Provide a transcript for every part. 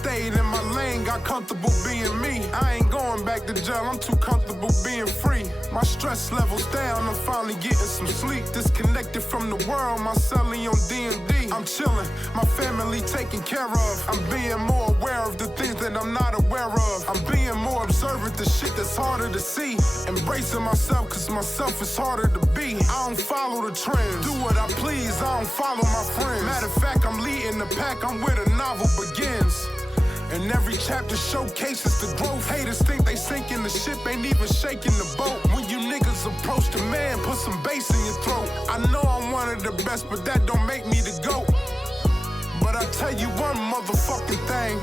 stayed in my lane, got comfortable being me. I ain't going back to jail, I'm too comfortable being free. My stress levels down, I'm finally getting some sleep. Disconnected from the world, my celly on D&D. I'm chilling, my family taken care of. I'm being more aware of the things that I'm not aware of. I'm being more observant to shit that's harder to see. Embracing myself, cause myself is harder to be. I don't follow the trends, do what I please, I don't follow my friends. Matter of fact, I'm leading the pack, I'm where the novel begins. And every chapter showcases the growth. Haters think they sinking the ship, ain't even shaking the boat. When you niggas approach the man, put some bass in your throat. I know I'm one of the best, but that don't make me the GOAT. But I tell you one motherfucking thing,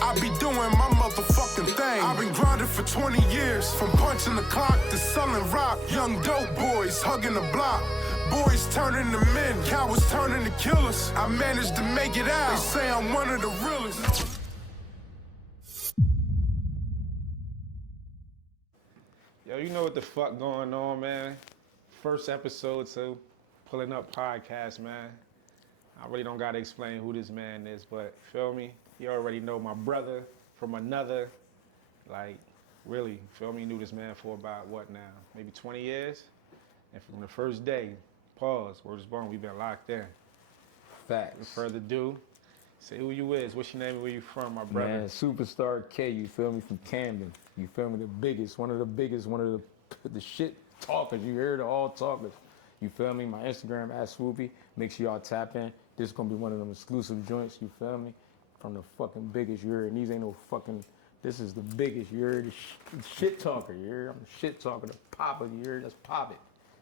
I be doing my motherfucking thing. I've been grinding for 20 years, from punching the clock to selling rock. Young dope boys hugging the block. Boys turning to men, cowards turning to killers. I managed to make it out. They say I'm one of the realest. Yo, you know what the fuck going on, man? First episode to Pulling Up Podcast, man. I really don't gotta explain who this man is, but feel me? You already know my brother from another. Like, really, feel me? Knew this man for about what now? Maybe 20 years? And from the first day, pause, word is born, we've been locked in. Facts. Without further ado, say who you is, what's your name and where you from, my brother? Man, Superstar K, you feel me, from Camden. You feel me, the biggest, one of the shit talkers. You heard the all talkers. You feel me? My Instagram @Swoopy. Make sure y'all tap in. This is gonna be one of them exclusive joints, you feel me? From the fucking biggest, you heard. And these ain't no fucking, this is the biggest, you heard. The shit talker, you heard? I'm the shit talker, the popper, you heard? Let's pop it.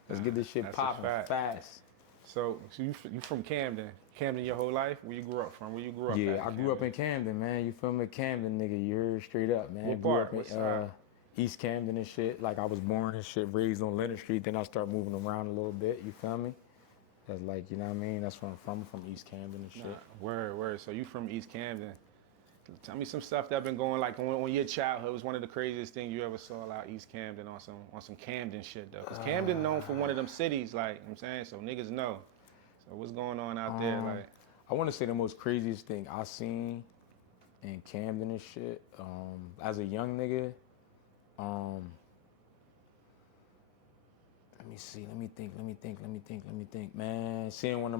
Let's get this shit popping fast. So you from Camden. Camden your whole life? Where you grew up from? Where you grew up at? Yeah, I grew up in Camden, man. You feel me? Camden, nigga. You heard, straight up, man. What grew part? up in What side? East Camden and shit. Like, I was born and shit, raised on Leonard Street. Then I start moving around a little bit. You feel me? That's like, you know what I mean? That's where I'm from East Camden and shit. Word. So you from East Camden. Tell me some stuff that been going like on your childhood. Was one of the craziest things you ever saw out East Camden on some Camden shit though. Cause Camden known for one of them cities, like, you know what I'm saying, so niggas know. So what's going on out there? Like, I want to say the most craziest thing I seen in Camden and shit, as a young nigga, let me think. Man, seeing one of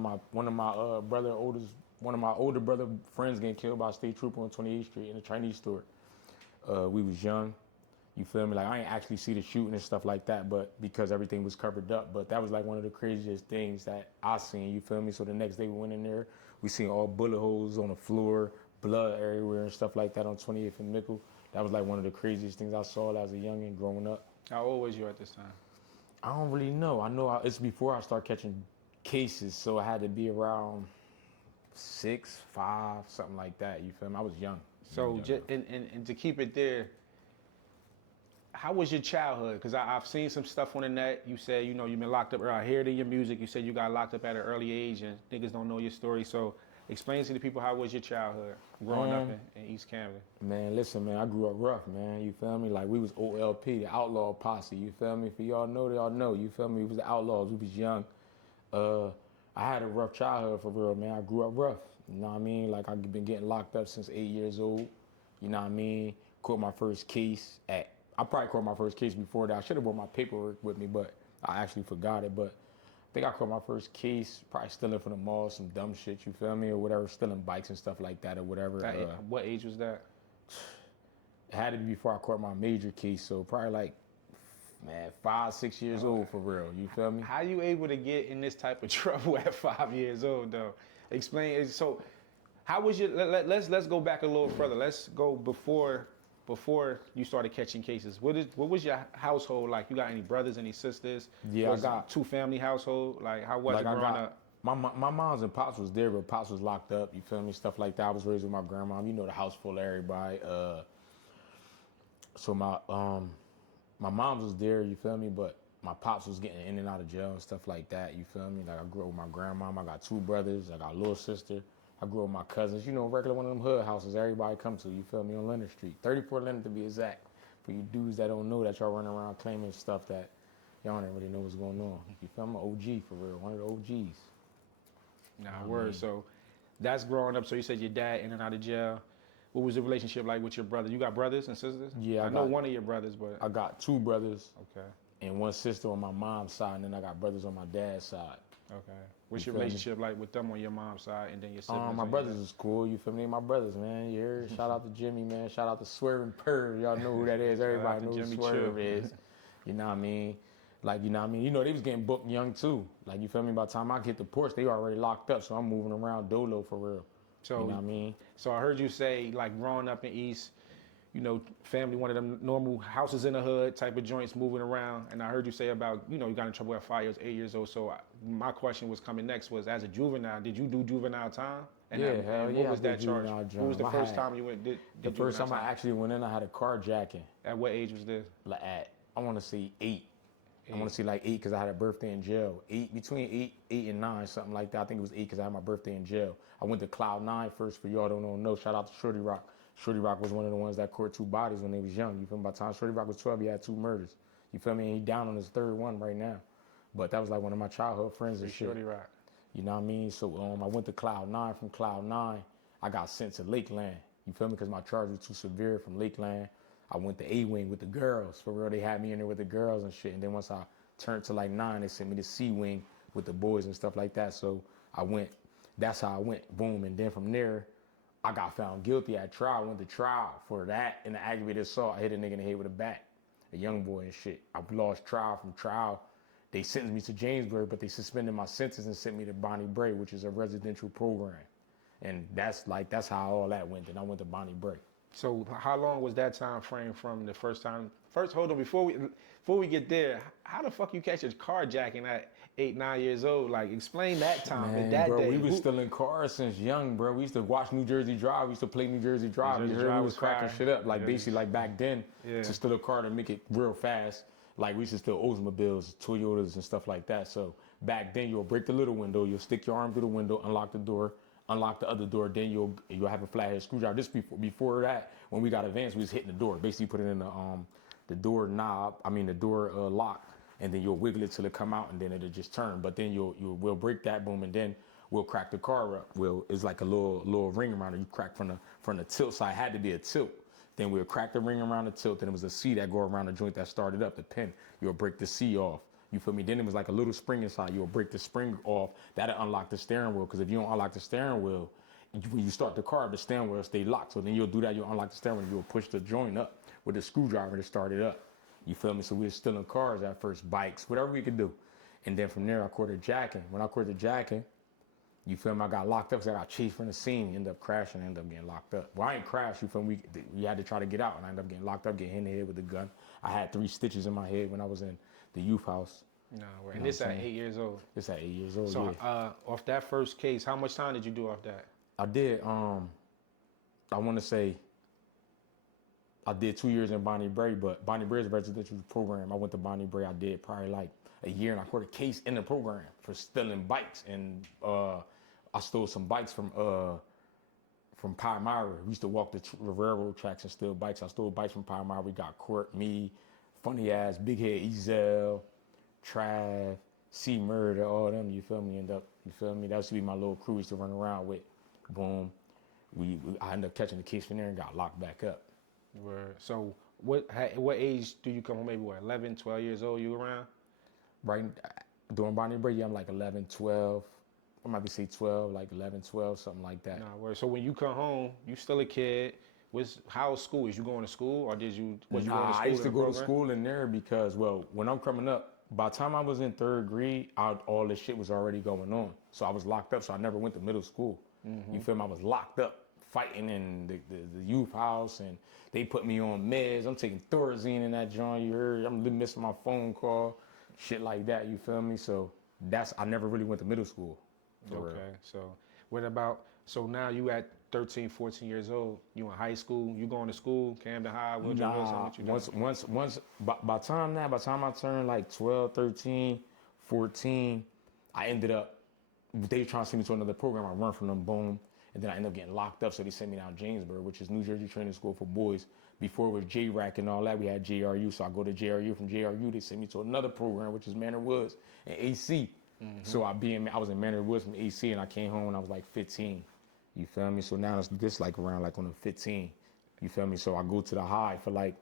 my older brother friends getting killed by a state trooper on 28th Street in a Chinese store. We was young, you feel me? Like, I ain't actually see the shooting and stuff like that, but because everything was covered up. But that was like one of the craziest things that I seen, you feel me? So the next day we went in there, we seen all bullet holes on the floor, blood everywhere and stuff like that on 28th and Mickle. That was like one of the craziest things I saw as a youngin' growing up. how old was you at this time? I don't really know. I know it's before I start catching cases, so I had to be around 6, 5, something like that. You feel me? I was young. So and to keep it there, how was your childhood? Because I've seen some stuff on the net. You said, you know, you've been locked up. I hear it in your music. You said you got locked up at an early age and niggas don't know your story. So explain to the people, how was your childhood growing up in East Camden? Man, listen, man, I grew up rough, man. You feel me? Like, we was OLP, the Outlaw Posse. You feel me? For y'all know. You feel me? We was the Outlaws. We was young. I had a rough childhood, for real, man. I grew up rough. You know what I mean? Like, I've been getting locked up since 8 years old. You know what I mean? Caught my first case I probably caught my first case before that. I should have brought my paperwork with me, but I actually forgot it. But I think I caught my first case, probably stealing from the mall, some dumb shit, you feel me, or whatever, stealing bikes and stuff like that or whatever. What age was that? It had to be before I caught my major case, so probably like, man, 5, 6 years old, for real, you feel me? How you able to get in this type of trouble at 5 years old, though? Explain. So, how was your? Let's go back a little further. Let's go before you started catching cases. What was your household like? You got any brothers, any sisters? Yeah, was I got 2-family household. Like, how was it growing up? My moms and pops was there, but pops was locked up. You feel me? Stuff like that. I was raised with my grandma. You know, the house full of everybody. So my moms was there. You feel me? But my pops was getting in and out of jail and stuff like that. You feel me? Like, I grew up with my grandma. I got 2 brothers. I got a little sister. I grew up with my cousins. You know, regular one of them hood houses everybody come to. You feel me? On Leonard Street, 34 Leonard to be exact. For you dudes that don't know that y'all running around claiming stuff that y'all don't really know what's going on. You feel me? I'm an OG for real. One of the OGs. Nah, word. So that's growing up. So you said your dad in and out of jail. What was the relationship like with your brother? You got brothers and sisters? Yeah, I know one of your brothers, but I got 2 brothers okay, and 1 sister on my mom's side, and then I got brothers on my dad's side. okay. What's You your feel me? relationship like with them on your mom's side, and then your siblings? My on your brothers dad? is cool, you feel me? My brothers, man. You heard? Shout out to Jimmy, man. Shout out to Swerve Purr. Y'all know who that is. Everybody to knows who Jimmy Swerve Chill. is. You know what I mean? Like, you know what I mean? You know, they was getting booked young too. Like, you feel me? By the time I get the porch, they already locked up. So I'm moving around dolo for real. So You know what I mean? So I heard you say, like, growing up in East, you know, family, one of them normal houses in the hood type of joints moving around. And I heard you say about, you know, you got in trouble at 5 years, 8 years old. So my question was coming next was, as a juvenile, did you do juvenile time? And Yeah, and hell what yeah, was I that did charge? juvenile What was the time. first time you went? Did The first juvenile time I actually went in, I had a carjacking. At what age was this? Like at, I want to say 8. I want to say like 8 because I had a birthday in jail. Between 8 and 9, something like that. I think it was 8 because I had my birthday in jail. I went to Cloud 9 first. For y'all don't know, shout out to Shorty Rock. Shorty Rock was one of the ones that caught 2 bodies when they was young. You feel me? By the time Shorty Rock was 12, he had 2 murders. You feel me? And he down on his 3rd one right now. But that was like one of my childhood friends and shit. Shorty Rock. You know what I mean? So I went to Cloud 9. From Cloud 9, I got sent to Lakeland. You feel me? Because my charge was too severe from Lakeland. I went to A-Wing with the girls. For real, they had me in there with the girls and shit. And then once I turned to like 9, they sent me to C-Wing with the boys and stuff like that. So I went, that's how I went, boom. And then from there, I got found guilty at trial. I went to trial for that and the aggravated assault. I hit a nigga in the head with a bat, a young boy and shit. I lost trial. From trial, they sentenced me to Jamesburg, but they suspended my sentence and sent me to Bonnie Bray, which is a residential program. And that's how all that went. Then I went to Bonnie Bray. So how long was that time frame from the first time? First, hold on, before we get there, how the fuck you catch a carjacking at 8, 9 years old? Like, explain that time and that bro, day. we was still in cars since young, bro. We used to watch New Jersey Drive. We used to play New Jersey Drive. New Jersey You heard Drive we was was cracking fire. shit up. Like Yeah. basically like back then, Yeah. to steal a car to make it real fast. Like we used to steal Oldsmobiles, Toyotas and stuff like that. So back then you'll break the little window, you'll stick your arm through the window, unlock the door, unlock the other door, then you'll have a flathead screwdriver. This before that, when we got advanced, we was hitting the door. Basically put it in the door knob, the door lock, and then you'll wiggle it till it come out, and then it'll just turn. But then we'll break that boom, and then we'll crack the car up. It's like a little ring around it. You crack from the tilt side. It had to be a tilt. Then we'll crack the ring around the tilt. Then it was a C that go around the joint that started up the pin. You'll break the C off. You feel me? Then it was like a little spring inside. You'll break the spring off. That'll unlock the steering wheel. Because if you don't unlock the steering wheel, when you start the car, the steering wheel will stay locked. So then you'll do that. You'll unlock the steering wheel. You'll push the joint up with the screwdriver to start it up. You feel me? So we were still in cars at first, bikes, whatever we could do. And then from there, I caught a jacking. When I caught the jacking, you feel me? I got locked up because I got chased from the scene, ended up crashing, ended up getting locked up. Well, I ain't crashed, you feel me? We had to try to get out, and I ended up getting locked up, getting hit in the head with a gun. I had 3 stitches in my head when I was in the youth house. No, and this at 8 years old. This at 8 years old, So yeah. off that first case, how much time did you do off that? I did, I want to say, I did 2 years in Bonnie Bray, but Bonnie Bray's a residential program. I went to Bonnie Bray, I did probably like a year, and I caught a case in the program for stealing bikes. And I stole some bikes from Palmyra. We used to walk the railroad tracks and steal bikes. I stole bikes from Palmyra. We got court, me, funny ass, big head Ezel, Trav, C Murder, all them, you feel me? You feel me? That used to be my little crew we used to run around with. Boom. I ended up catching the case from there and got locked back up. So what age do you come home? Maybe 11, 12 years old you around? Right during Bonnie Bray, yeah, I'm like 11, 12. I might be say 12, like 11, 12, something like that. Nah, word. So when you come home, you still a kid. How school? Is you going to school or was you going to school? I used to go to school in there because, well, when I'm coming up, by the time I was in 3rd grade, all this shit was already going on. So I was locked up, so I never went to middle school. You feel me? I was locked up, fighting in the youth house, and they put me on meds. I'm taking Thorazine in that joint, you heard? I'm missing my phone call, shit like that, you feel me? So I never really went to middle school. Okay, so now you at 13, 14 years old, you in high school, you going to school, Camden High, Woodrow Wilson, what you doing? By the time I turned like 12, 13, 14, I ended up, they trying to send me to another program. I run from them, boom. And then I ended up getting locked up, so they sent me down Jamesburg, which is New Jersey Training School for Boys. Before it was JRAC and all that, we had JRU, so I go to JRU. From JRU, they sent me to another program, which is Manor Woods and AC. So I was in Manor Woods from AC, and I came home when I was like 15. You feel me? So now it's this like around like on the 15. You feel me? So I go to the high for like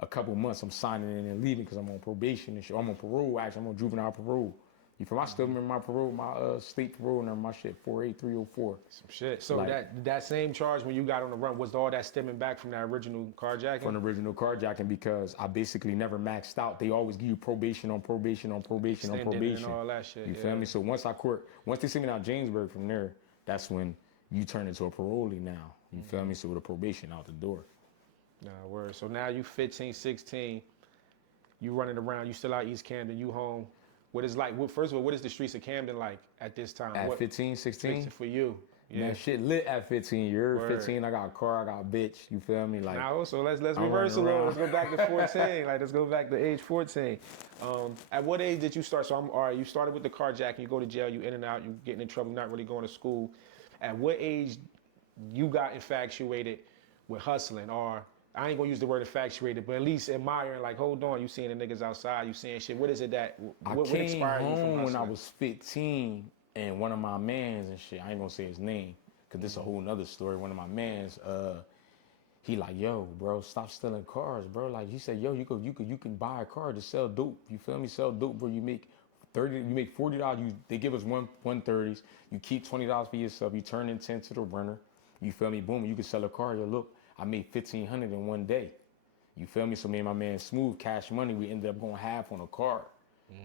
a couple months. I'm signing in and leaving because I'm on probation and shit. I'm on parole, actually. I'm on juvenile parole. You feel me? I still remember my parole, my state parole, and my shit 48304. Some shit. So Like- that same charge when you got on the run, was all that stemming back from that original carjacking? From the original carjacking because I basically never maxed out. They always give you probation on probation on probation on Extended probation. and all that shit, You yeah. feel me? So once they send me out Jamesburg from there, that's when you turn into a parolee now. You feel me? So with a probation out the door. Nah, word. So now you 15, 16, you running around, you still out East Camden, you home. What is like, first of all, what is the streets of Camden like at this time? At what, 15, 16, for you? Yeah. man, shit lit at 15. You're Word. 15, I got a car, I got a bitch. You feel me? Like, Now, so let's I'm reverse a running little. Let's around. go back to 14. Like, let's go back to age 14. At what age did you start? So all right, you started with the carjacking, you go to jail, you in and out, you getting in trouble, not really going to school. At what age you got infatuated with hustling? Or I ain't gonna use the word infatuated, but at least admiring, like, hold on, you seeing the niggas outside, you seeing shit. What is it that, what came inspired you from home hustling? when I was 15, and one of my mans and shit, I ain't gonna say his name, cause this is a whole nother story. One of my mans, he like, yo, bro, stop stealing cars, bro. Like he said, yo, you can buy a car to sell dope. You feel me? Sell dope, bro. You make $40. They give us 130s. You keep $20 for yourself. You turn in 10 to the runner. You feel me? Boom. You can sell a car. Yo, look, I made $1,500 in one day. You feel me? So me and my man Smooth, Cash Money, we ended up going half on a car.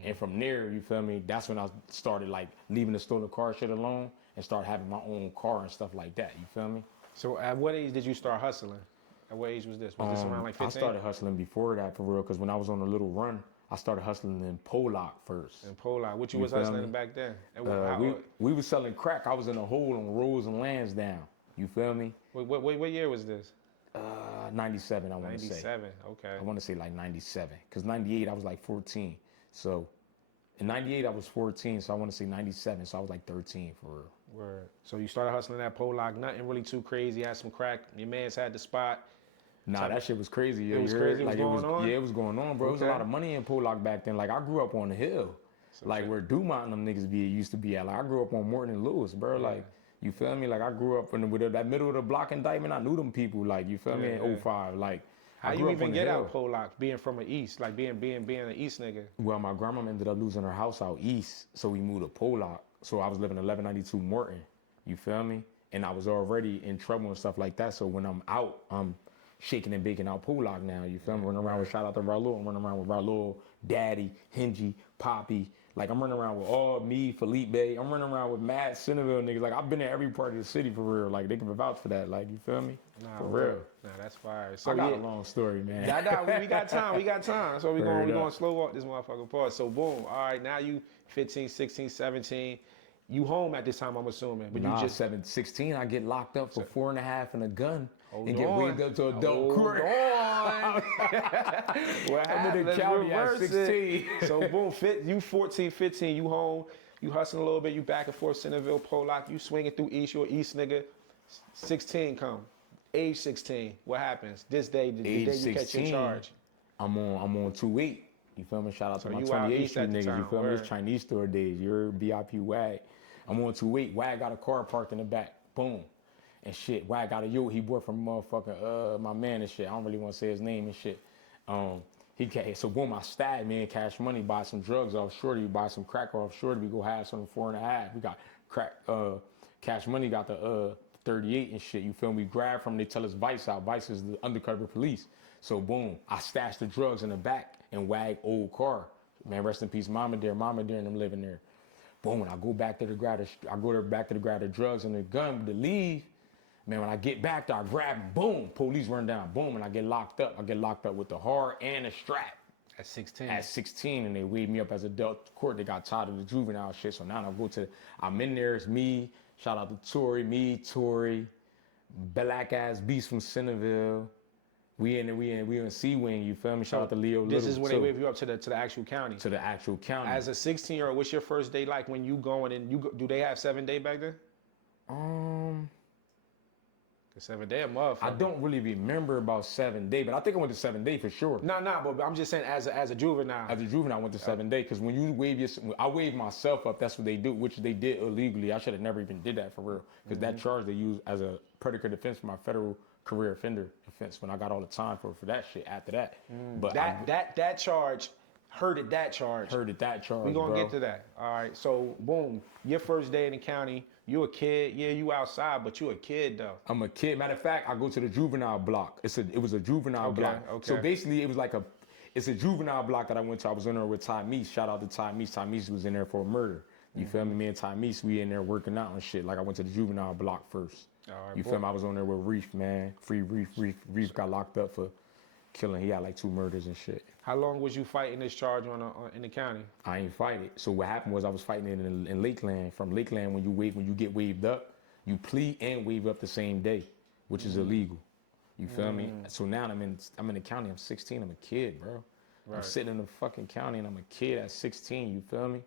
And from there, you feel me? That's when I started like leaving the stolen car shit alone and start having my own car and stuff like that. You feel me? So at what age did you start hustling? At what age was this? Was this around like 15? I started hustling before that for real, because when I was on a little run, I started hustling in Pollock first. In Pollock. What you You was feel hustling me? back then? And We was selling crack. I was in a hole on Rose and Lansdowne. You feel me? what year was this? 97, I want to say. 97. Okay. I want to say like 97, because 98 I was like 14. So in 98 I was 14, so I want to say 97, so I was like 13 for real. Word. So you started hustling at Pollock, nothing really too crazy, had some crack. Your man's had the spot. Nah, that shit was crazy. Yeah, It was you crazy? heard? It was Like, going on? Yeah, it was going on, bro. It was a Okay. lot of money in Pollock back then. Like, I grew up on the hill. Like, where Dumont and them niggas used to be at. Like, I grew up on Morton and Lewis, bro. Like, you feel me? Like, I grew up with that middle of the block indictment. I knew them people. Like, you feel me? In 05. Like, How I you grew up even on the get hill. out Pollock, being from the East, like being an East nigga? Well, my grandma ended up losing her house out east, so we moved to Pollock. So I was living 1192 Morton. You feel me? And I was already in trouble and stuff like that. So when I'm out, I'm shaking and baking out Pollock now. You feel me? Running around with, shout out to Raul. I'm running around with Raul, Daddy, Hingy, Poppy. Like, I'm running around with all me, Felipe. I'm running around with Matt, Centerville niggas. Like, I've been in every part of the city for real. Like, they can vouch for that. Like, you feel me? For real. Nah, that's fire. So I got a long story, man. we got time. We got time. So we're Word going up. to slow walk this motherfucker part. So boom. All right, now you 15, 16, 17. You home at this time, I'm assuming. But Nah, you just 16, I get locked up for 4.5 and a gun Hold and get on. waved up to adult Hold court. on. What happened in the Let's county at reverse 16? it. So boom, you 14, 15, you home, you hustling a little bit, you back and forth, Centerville, Pollock, you swinging through East, you're an East nigga. 16 come. Age 16, what happens? This day, the Age day you catch your 16, charge. I'm on 2-8. You feel me? Shout out to my you out 28th east Street at the niggas. You time, feel me? It's word. Chinese store days. You're BIP WAG. I'm on 2-8. WAG got a car parked in the back. Boom. And shit. WAG got a yacht. He bought from motherfucking my man and shit. I don't really want to say his name and shit. So boom, I stabbed me and Cash Money, buy some drugs off Shorty, buy some crack off Shorty. We go have some 4.5. We got crack. Cash Money got the 38 and shit. You feel me? We grab from. They tell us Vice out. Vice is the undercover police. So boom, I stashed the drugs in the back and WAG old car. Man, rest in peace, Mama Dear, and them living there. Boom, when I go back to the grab the drugs and the gun to leave. Man, when I get back there, I grab, boom, police run down, boom, and I get locked up. I get locked up with the hard and the strap At 16. at 16, and they weighed me up as adult court. They got tired of the juvenile shit, so now I'm in there. It's me. Shout out to Tory, black ass beast from Centerville. We in C-Wing, you feel me? Shout out to Leo This Little, is when too. they wave you up to the actual county. To the actual county. As a 16-year-old, what's your first day like when you going and do they have 7 day back then? The 7 day a motherfucker. I don't really remember about 7 day, but I think I went to 7 day for sure. No, but I'm just saying as a juvenile. As a juvenile, I went to 7 day because when you wave I waved myself up. That's what they do, which they did illegally. I should have never even did that for real because that charge they use as a predicate offense for my federal career offender offense when I got all the time for that shit after that. But that charge hurted that charge. Heard that charge. We gonna bro. get to that. All right. So boom, your first day in the county. You a kid. Yeah, you outside, but you a kid though. I'm a kid. Matter of fact, I go to the juvenile block. It was a juvenile block. Okay. So basically, it was like it's a juvenile block that I went to. I was in there with Ty Meese. Shout out to Ty Meese. Ty Meese was in there for a murder. You feel me? Me and Ty Meese, we in there working out and shit. Like I went to the juvenile block first. All right, You feel me? I was on there with Reef, man. Free Reef. Reef got locked up for killing. He had like 2 murders and shit. How long was you fighting this charge in the county? I ain't fight it. So what happened was I was fighting it in Lakeland. From Lakeland, when you get waved up, you plead and wave up the same day, which is illegal. You feel me? So now I'm in the county. I'm 16. I'm a kid, bro. I'm Right. sitting in the fucking county and I'm a kid at 16. You feel me?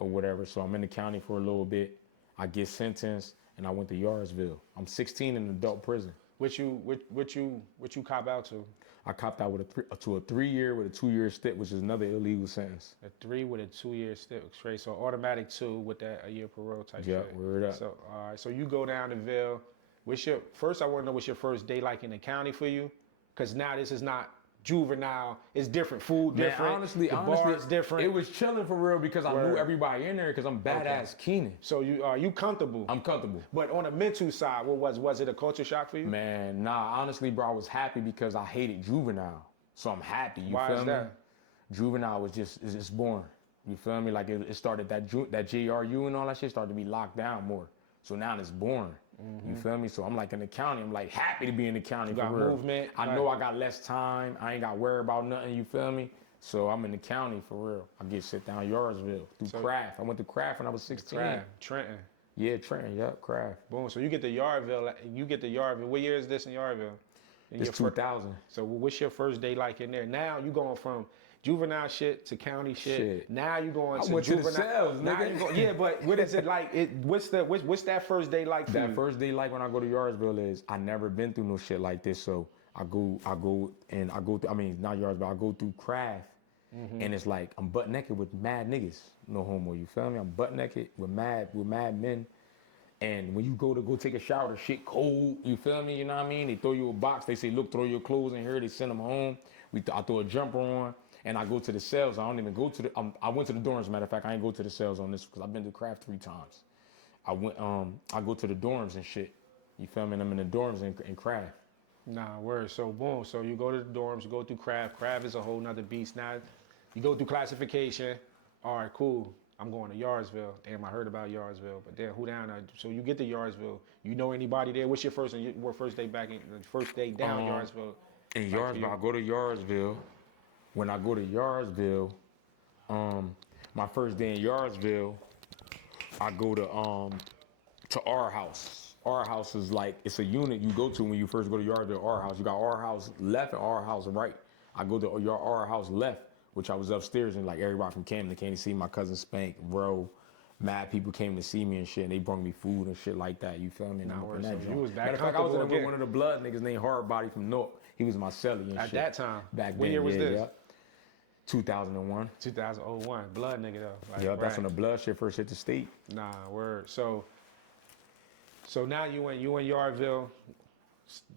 Or whatever. So I'm in the county for a little bit. I get sentenced and I went to Yarsville. I'm 16 in adult prison. What you cop out to? I copped out with a 3-year with a 2-year stint, which is another illegal sentence. A 3 with a 2-year stint straight. So automatic 2 with that a year parole type Yeah, shit. word up. So all right. So you go down to Ville. I want to know what's your first day like in the county for you? Because now this is not juvenile. It's different. Food Man, different. honestly, the bar is different. It was chilling for real because I knew Word. everybody in there because I'm badass Keenan. So you comfortable? I'm comfortable. But on the mental side, was it a culture shock for you? Man, nah, honestly, bro, I was happy because I hated juvenile. So I'm happy. You Why feel is me? that? Juvenile was it's boring. You feel me? Like it started that JRU and all that shit started to be locked down more. So now it's boring. You feel me? So I'm like in the county. I'm like happy to be in the county. got for real. movement, I like- know I got less time. I ain't got to worry about nothing. You feel me? So I'm in the county for real. I get sit down Yarsville through Craft. I went to Craft when I was 16. Trenton. Yeah, Trenton. Yep, Craft. Boom. So you get to Yardville. What year is this in Yardville? It's 2000. So what's your first day like in there? Now you going from juvenile shit to county shit. Now you going I to went to the juvenile. cells, Now nigga. you go, yeah, but what is it like? What's that first day like for That you? first day, like when I go to Yarsville, is I never been through no shit like this. So I go through, I mean, not Yarsville, I go through Craft, and it's like I'm butt naked with mad niggas, no homo. You feel me? I'm butt naked with mad men. And when you go take a shower, the shit cold. You feel me? You know what I mean? They throw you a box. They say, look, throw your clothes in here. They send them home. I throw a jumper on, and I go to the cells. I don't even go to the. I went to the dorms. Matter of fact, I ain't go to the cells on this because I've been to Craft 3 times. I go to the dorms and shit. You feel me? And I'm in the dorms in Craft. Nah, word. So boom. So you go to the dorms. You go through Craft. Craft is a whole nother beast. Now you go through classification. All right, cool. I'm going to Yarsville. Damn, I heard about Yarsville, but then who down there? So you get to Yarsville. You know anybody there? What's your first day back in first day down Yarsville? In Like Yarsville, I go to Yarsville. When I go to Yarsville, my first day in Yarsville, I go to our house. Our house is like, it's a unit you go to when you first go to Yarsville. Our house, you got our house left and our house right. I go to our house left, which I was upstairs and like everybody from Camden came to see my cousin Spank, bro. Mad people came to see me and shit, and they brought me food and shit like that. You feel me? And word, that so joint. you was that Matter of fact, I was in there comfortable with one of the blood niggas named Hardbody from North. He was my cellie and At shit. that time? Back What then, year was yeah, this? yeah. 2001. 2001. Blood nigga though. Like, Yeah, that's right. when the blood shit first hit the state. Nah, word. So now you in Yardville.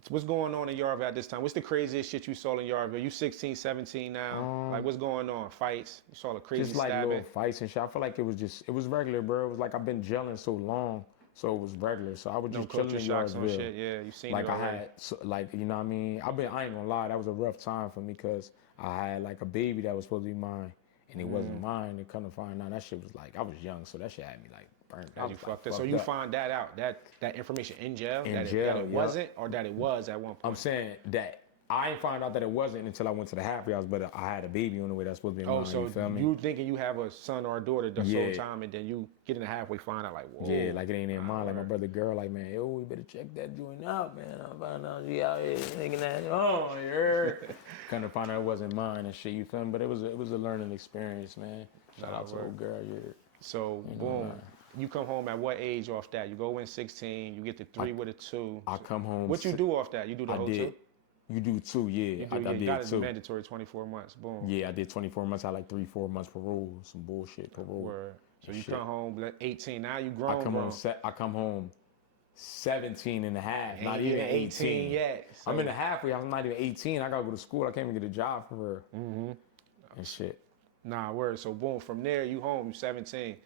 What's going on in Yardville at this time? What's the craziest shit you saw in Yardville? You 16, 17 now. Like what's going on? Fights? You saw the crazy Just like stabbing? little fights and shit. I feel like it was regular, bro. It was like I've been gelling so long, so it was regular. So I was No just chilling culture in shocks on Yarsville. shit. Yeah, you seen Like it I already. had, like, you know what I mean? I ain't gonna lie, that was a rough time for me because I had like a baby that was supposed to be mine, and it wasn't mine. And come to find out, that shit was like, I was young, so that shit had me like burnt. I That you was, fucked like, up. So you find that out, that information in jail? In that jail, it yeah. wasn't, or that it was at one point? I'm saying that I ain't find out that it wasn't until I went to the halfway house, but I had a baby on the way that's supposed to be mine. Oh, so you feel me? you thinking you have a son or a daughter the whole Yeah. time, and then you get in the halfway, find out like, whoa. Yeah, like it ain't in mine. Like my brother girl, like, man, yo, we better check that joint out, man. I found out she out here thinking that, oh, you heard? Kind of find out it wasn't mine and shit, you feel me? But it was a learning experience, man. Shout out to old girl, yeah. So boom. you come home at what age off that? You go in 16, you get the 3 with a 2. I come home. What you do off that? You do the I whole did. 2? You do 2, yeah. I You did got it 2. mandatory 24 months. Boom. Yeah, I did 24 months. I had like 3-4 months parole. Some bullshit parole. Word. So you Shit. come home like 18. Now you grown. I come grown. home. I come home 17 and a half. Ain't Not even 18 yet. So. I'm in the halfway. I'm not even 18. I gotta go to school. I can't even get a job for her. And shit. Nah, word. So boom. From there, you home. You 17.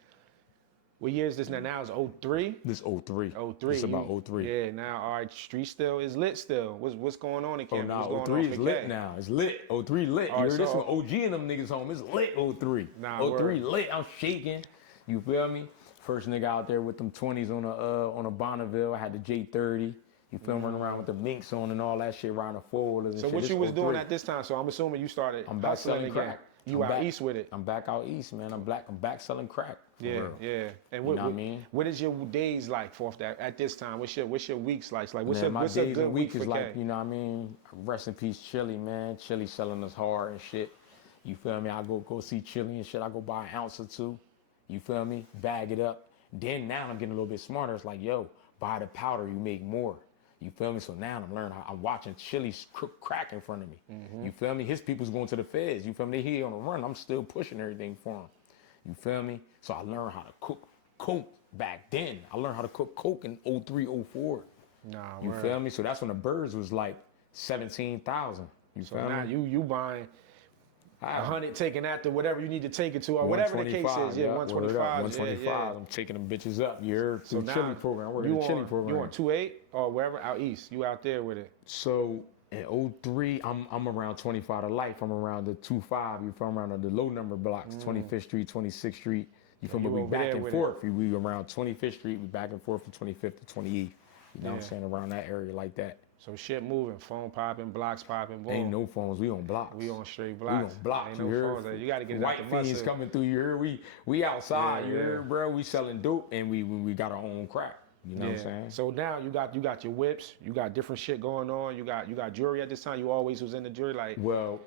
What year is this now? Now it's 03? This 03. 03. It's about 03. Yeah, now, all right, street still is lit still. What's going on in Oh, Camden? What's no, going 03 on is for lit K? now. It's lit. 03 lit. All You right, heard this so- one? OG and them niggas home. It's lit 03. Nah, 03 word. lit. I'm shaking. You feel me? First nigga out there with them 20s on a Bonneville. I had the J30. You feel me? Running around with the minks on and all that shit, riding the four-wheelers and So shit. what This you was doing 03. at this time? So I'm assuming you started I'm back hustling selling again. crack. You I'm out back- east with it. I'm back out east, man. I'm back selling crack. for Yeah, real. yeah. And You know what I mean? what is your days like for that at this time? What's your weeks like? Like what's Man, a my what's days a good and week week for is like, K? you know what I mean? Rest in peace, Chili, man. Chili selling us hard and shit. You feel me? I go see Chili and shit. I go buy an ounce or 2. You feel me? Bag it up. Then now I'm getting a little bit smarter. It's like, yo, buy the powder, you make more. You feel me? So now I'm learning. I'm watching Chili crack in front of me. You feel me? His people's going to the feds. You feel me? They here on the run. I'm still pushing everything for him. You feel me? So I learned how to cook coke back then. I learned how to cook coke in 03, 04. Nah, You word. feel me? So that's when the birds was like 17,000. You So feel now me? you buying 100, taking after whatever you need to take it to, or One whatever the case is. Yeah, 125, 125. 125. Yeah. I'm taking them bitches up. You're So through now Chili program. We're you in the Chili on, program. You on 28 or wherever out east? You out there with it? So in 03, I'm around 25 to life. I'm around the 25. You feel me? Around the low number blocks, 25th Street, 26th Street. You feel me? you We over back there and with forth. We around 25th Street. We back and forth from 25th to 28th. You know what I'm Yeah. saying? Around that area like that. So shit moving, phone popping, blocks popping, boom. Ain't no phones. We on blocks. We on straight We blocks. on blocks. Ain't You no heard? phones there. You got to get it White out the fiends muscle. coming through. You heard? We outside. Yeah, You yeah. heard, bro? We selling dope and we got our own crack. You know what I'm saying? So now you got your whips, you got different shit going on. You got jewelry at this time. You always was in the jewelry, like Well,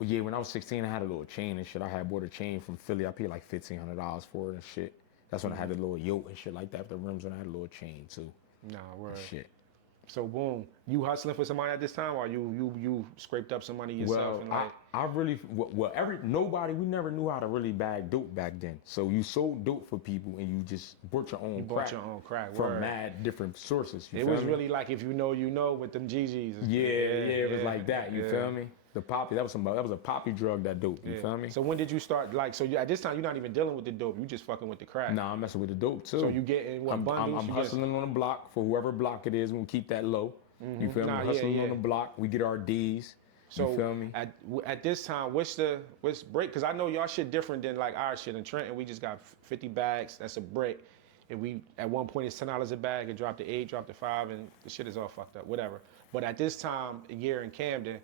yeah, when I was 16, I had a little chain and shit. I had bought a chain from Philly. I paid like $1,500 for it and shit. That's when I had the little yoke and shit like that. The rims, and I had a little chain too. nah, word. Shit. So boom, you hustling for somebody at this time, or you scraped up some money yourself Well, and like I really, nobody, we never knew how to really bag dope back then. So you sold dope for people and you just bought your own bought crack your own crack. from Word. mad different sources. You It feel was me? really like if you know with them GGs. Yeah, it was like that. You yeah. feel me? The poppy, that was a poppy drug, that dope. You Yeah. feel me? So when did you start? Like, so you, at this time you're not even dealing with the dope. You just fucking with the crack. Nah, I'm messing with the dope too. So you getting what I'm bundles? You get- hustling on the block for whoever block it is. We'll keep that low. You feel Nah, me? yeah, Hustling yeah. on the block. We get our D's. So you feel me? At this time, what's break? Because I know y'all shit different than like our shit in Trenton. We just got 50 bags. That's a break. And we at one point it's $10 a bag. It dropped to 8, dropped to 5, and the shit is all fucked up. Whatever. But at this time, a year in Camden,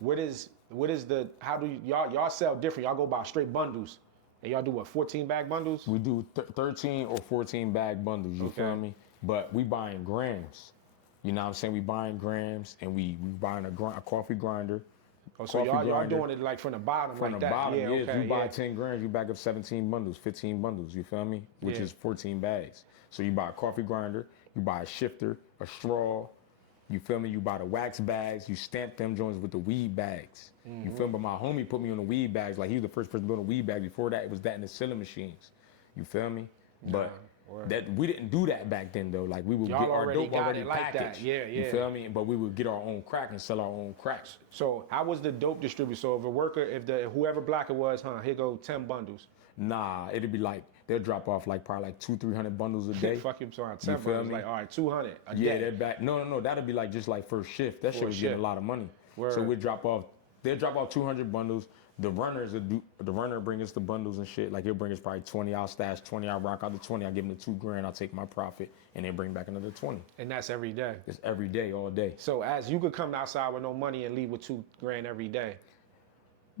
what is the how do y'all sell different? Y'all go by straight bundles, and y'all do what 14 bag bundles? We do 13 or 14 bag bundles. You feel me? But we buying grams. You know what I'm saying? We buying grams and we buying a coffee grinder. Oh, so coffee y'all grinder. doing it like from the bottom, From like the that. bottom, yeah, yeah. okay, If you buy yeah. 10 grams, you back up 17 bundles, 15 bundles, you feel me? Which Yeah. is 14 bags. So you buy a coffee grinder, you buy a shifter, a straw, you feel me? You buy the wax bags, you stamp them joints with the weed bags. You feel me? But my homie put me on the weed bags, like he was the first person to put on the weed bag. Before that, it was that in the selling machines. You feel me? But word. that we didn't do that back then though. Like we would Y'all get our already dope got already it like that. packaged. Yeah, You yeah. feel me? But we would get our own crack and sell our own cracks. So how was the dope distributed? So if a worker, if whoever black it was, here go 10 bundles. Nah, it'd be like they'll drop off like probably like 200-300 bundles a day. Fuck you, sorry, 10 feel bundles. me? Like all right, 200 a Yeah, day. they're back. No, that'd be like just like first shift. That shit was getting shift. a lot of money. Word. So they'll drop off 200 bundles. The runner bring us the bundles and shit. Like he'll bring us probably 20. I'll stash 20. I'll rock out the 20. I'll give him the $2,000. I'll take my profit and then bring back another 20. And that's every day. It's every day, all day. So as you could come outside with no money and leave with $2,000 every day.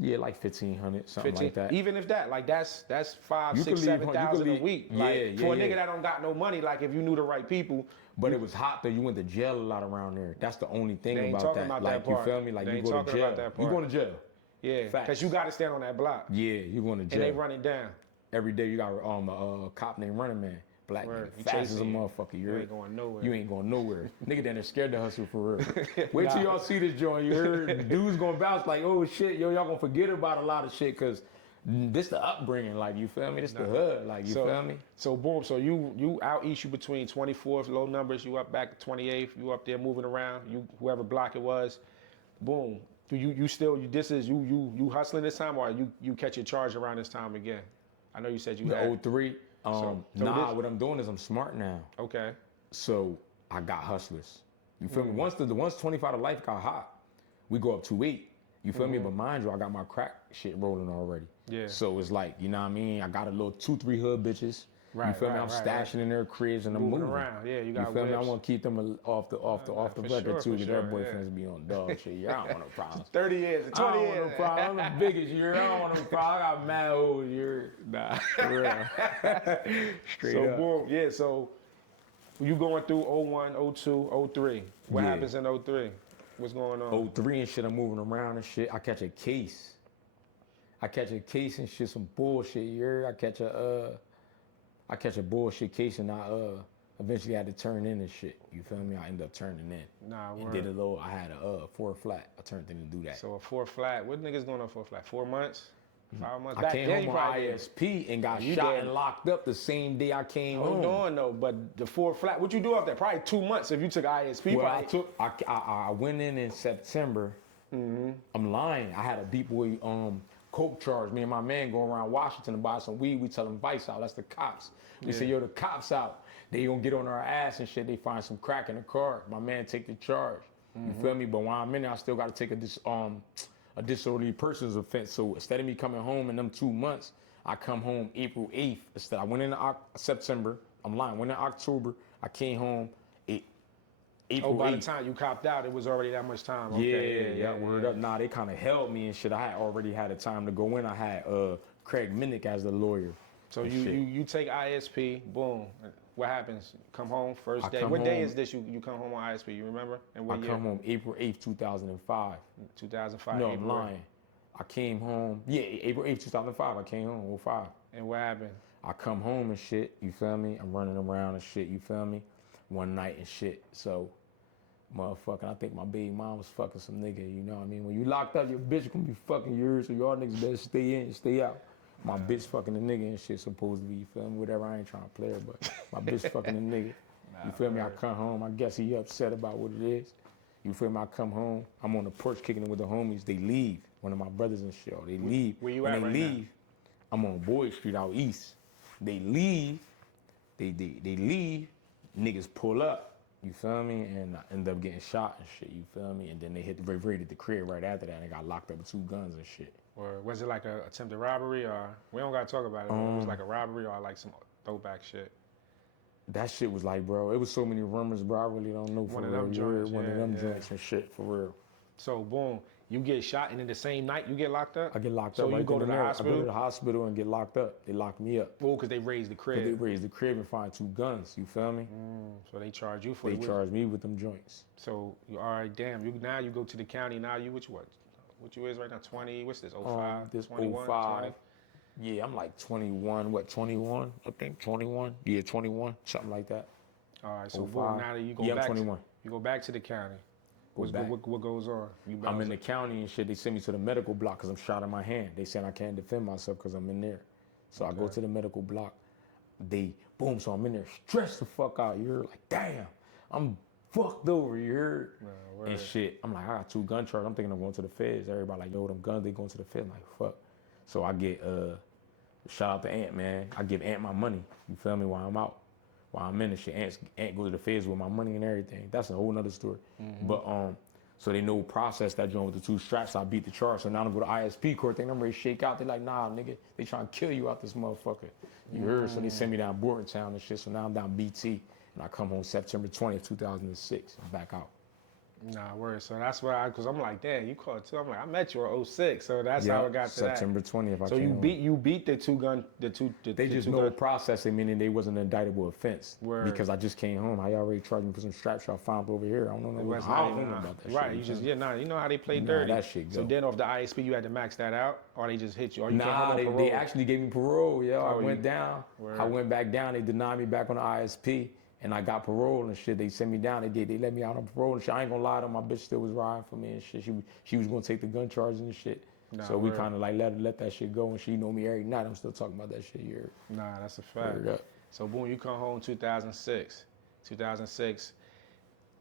Yeah, like 1,500, something 15, like that. even if that, like that's 5, You 6, could leave- 7,000 you a could week. leave- Like yeah, for a yeah, nigga yeah. that don't got no money, like if you knew the right people. But it was hot though. You went to jail a lot around there. That's the only thing They ain't about talking that. about Like that you part. feel me? Like They you ain't go to talking jail. about that You part. going to jail. Yeah, Facts. because you got to stand on that block. Yeah, you going to And jail. they run it down. Every day you got a cop named Running Man. black Word. nigga, You fast as a chasing it. motherfucker. You ain't going nowhere. You ain't going nowhere. Nigga down there scared to hustle for real. Wait till y'all see this joint. You heard dudes gonna bounce like, oh shit, yo, y'all gonna forget about a lot of shit because this the upbringing, like, you feel me? This the hood, like, you feel me? So boom, so you out east, you between 24th, low numbers, you up back to 28th, you up there moving around, you whoever block it was, boom. Do you still you hustling this time, or you catch your charge around this time again? I know you said you The had 03, so what I'm doing is I'm smart now. okay. So I got hustlers. You feel me? Once 25 to life got hot, we go up to 8. You feel me? But mind you, I got my crack shit rolling already. Yeah. So it's like, you know what I mean? I got a little 2-3 hood bitches. You Right, feel me? right, I'm right, stashing in their cribs and I'm Moving moving around. Yeah, you got feel me? I whips. want to keep them off the for record sure, too, for because their sure, boyfriends be on dog shit. Yeah, I don't want no problems. 30 years, 20 I don't want years. no problem. I'm the biggest year. I don't want no problem. I got mad old year. Nah, for real. Straight So up. boom, yeah. So you going through 01, 02, 03. What Yeah. happens in 03? What's going on? 03 and shit, I'm moving around and shit. I catch a case. And shit, some bullshit. You heard? I catch a bullshit case and I eventually had to turn in and shit. You feel me? I ended up turning in. Nah, And word. did a little, I had a 4 flat. I turned in to do that. So a 4 flat. What niggas doing on 4 flat? 4 months? 5 months? I Back came then home you on probably did. ISP and got You shot did. and locked up the same day I came home. Hold on though, but the 4 flat. What you do up there? Probably 2 months if you took ISP. Well, probably. I went in September. Mm-hmm. I'm lying. I had a deep boy coke charge. Me and my man go around Washington to buy some weed. We tell them Vice out. That's the cops. We say, yo, the cops out. They gonna get on our ass and shit. They find some crack in the car. My man take the charge. You feel me? But while I'm in there, I still got to take a disorderly persons offense. So instead of me coming home in them 2 months, I come home April 8th. Instead, I went in September. I'm lying. Went in October. I came home April 8th. By the time you copped out, it was already that much time. Okay, Yeah, word up. Nah, they kind of held me and shit. I had already had a time to go in. I had Craig Minnick as the lawyer. So and you shit. take ISP, boom. What happens? Come home first day. come What day home- is this? You come home on ISP? You remember? And what I year? come home April 8th, 2005. 2005. No, I'm April. lying. I came home. Yeah, April 8th, 2005. I came home 05. And what happened? I come home and shit. You feel me? I'm running around and shit. You feel me? One night and shit. So, motherfucking, I think my baby mom was fucking some nigga. You know what I mean? When you locked up, your bitch gonna be fucking yours. So y'all niggas better stay in and stay out. My bitch fucking the nigga and shit supposed to be, you feel me? Whatever, I ain't trying to play her, but my bitch fucking the nigga. You feel me? I come home, I guess he upset about what it is. You feel me? I come home, I'm on the porch kicking it with the homies. They leave, one of my brothers and shit, they leave. Where you when at they right leave, now? I'm on Boyd Street out east. They leave, they leave, niggas pull up. You feel me? And I end up getting shot and shit, you feel me? And then they raided the crib right after that and they got locked up with 2 guns and shit. Or was it like a attempted robbery, or we don't gotta talk about it? It was like a robbery or like some throwback shit. That shit was like, bro, it was so many rumors, bro, I really don't know for One of real. them You heard joints, one of yeah, them yeah. joints and shit, for real. So boom, you get shot, and then the same night you get locked up. I get locked so up you right go to then the and there. I hospital. go to the hospital and get locked up. They locked me up. Well, because they raised the 'Cause they crib. raised the crib and find 2 guns, you feel me? So they charge you for They it. charged me with them joints. So you all right? Damn. Now you go to the county. Now you what you is right now? 20. What's this? 05. This 21, 05. 20? Yeah, I'm like 21, 21? I think 21. Yeah, 21, something like that. All right. So 05. boom. Now that you go Yeah, I'm back. 21. You go back to the county. back. What goes on? You I'm in the county and shit. They send me to the medical block because I'm shot in my hand. They saying I can't defend myself because I'm in there. So I go to the medical block. Boom, so I'm in there stressed the fuck out. You're like, damn, I'm fucked over, you heard? word. And shit, I'm like, I got 2 gun charges. I'm thinking I'm going to the feds. Everybody like, yo, them guns, they going to the feds. I'm like, fuck. So I get, shout out to Ant, man. I give Ant my money, you feel me, while I'm out. While I'm in the shit, Ant go to the feds with my money and everything. That's a whole nother story. But, so they know process that joint with the 2 straps. I beat the charge. So now I'm go to ISP court. They ready to shake out. They like, nah, nigga. They trying to kill you out this motherfucker. You heard? So they send me down Bordentown and shit. So now I'm down BT. And I come home September 20th, 2006. I'm back out. Nah, word. So that's why, because I'm like, damn, you caught too. I'm like, I met you in '06, so that's how Yep, it got to that. September 20th. So you beat the two gun, They the just two know gun. processing, meaning they wasn't an indictable offense. Word. Because I just came home. I already charged me for some straps y'all found over here. I don't know. That's I not don't even know about that right. shit. You just you know how they play Nah, dirty. that shit So go. then off the ISP, you had to max that out, or they just hit you, or you came home Nah, on they parole. actually gave me parole. Yeah, I Oh, went you- down. Word. I went back down. They denied me back on the ISP, and I got parole and shit. They sent me down. They let me out on parole and shit. I ain't gonna lie to them. My bitch still was riding for me and shit. She was gonna take the gun charges and shit. Nah, So we word. kind of like let that shit go, and she know me every night. I'm still talking about that shit here. Nah, that's a fact. Word up. So boom, you come home 2006. 2006.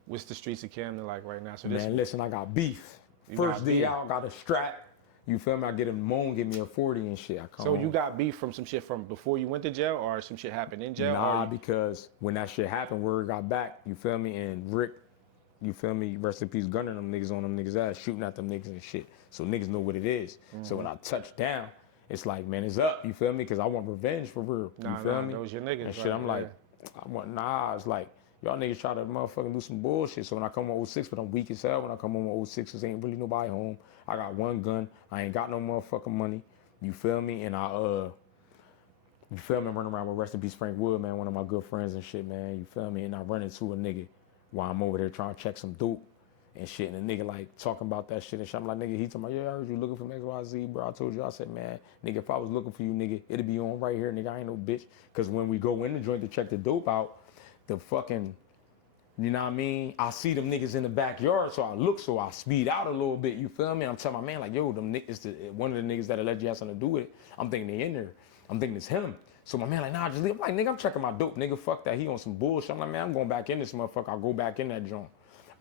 What's the streets of Camden like right now? So this Man, listen, I got beef. You First got day beef. out, got a strap. You feel me? I get a moan, give me a 40 and shit. I come So home. you got beef from some shit from before you went to jail, or some shit happened in jail? Nah, or because when that shit happened, word got back, you feel me? And Rick, you feel me? Rest in peace, gunning them niggas on them niggas' ass, shooting at them niggas and shit. So niggas know what it is. So when I touch down, it's like, man, it's up, you feel me? Because I want revenge for real. You Nah, feel nah, me? those your niggas, And shit, right, I'm like, it's like, y'all niggas try to motherfucking do some bullshit. So when I come on 06, but I'm weak as hell. When I come on 06, cause ain't really nobody home. I got one gun. I ain't got no motherfucking money. You feel me? And you feel me? I'm running around with rest in peace Frank Wood, man, one of my good friends and shit, man. You feel me? And I run into a nigga while I'm over there trying to check some dope and shit. And the nigga like talking about that shit and shit. I'm like, nigga, he talking about, yeah, I heard you looking for XYZ, bro. I told you, I said, man, nigga, if I was looking for you, nigga, it'd be on right here, nigga. I ain't no bitch. Cause when we go in the joint to check the dope out, the fucking, you know what I mean? I see them niggas in the backyard, so I look, so I speed out a little bit, you feel me? I'm telling my man, like, yo, them niggas, one of the niggas that allegedly has something to do with it, I'm thinking they in there. I'm thinking it's him. So my man like, nah, just leave. I'm like, nigga, I'm checking my dope, nigga, fuck that. He on some bullshit. I'm like, man, I'm going back in this motherfucker. I'll go back in that joint.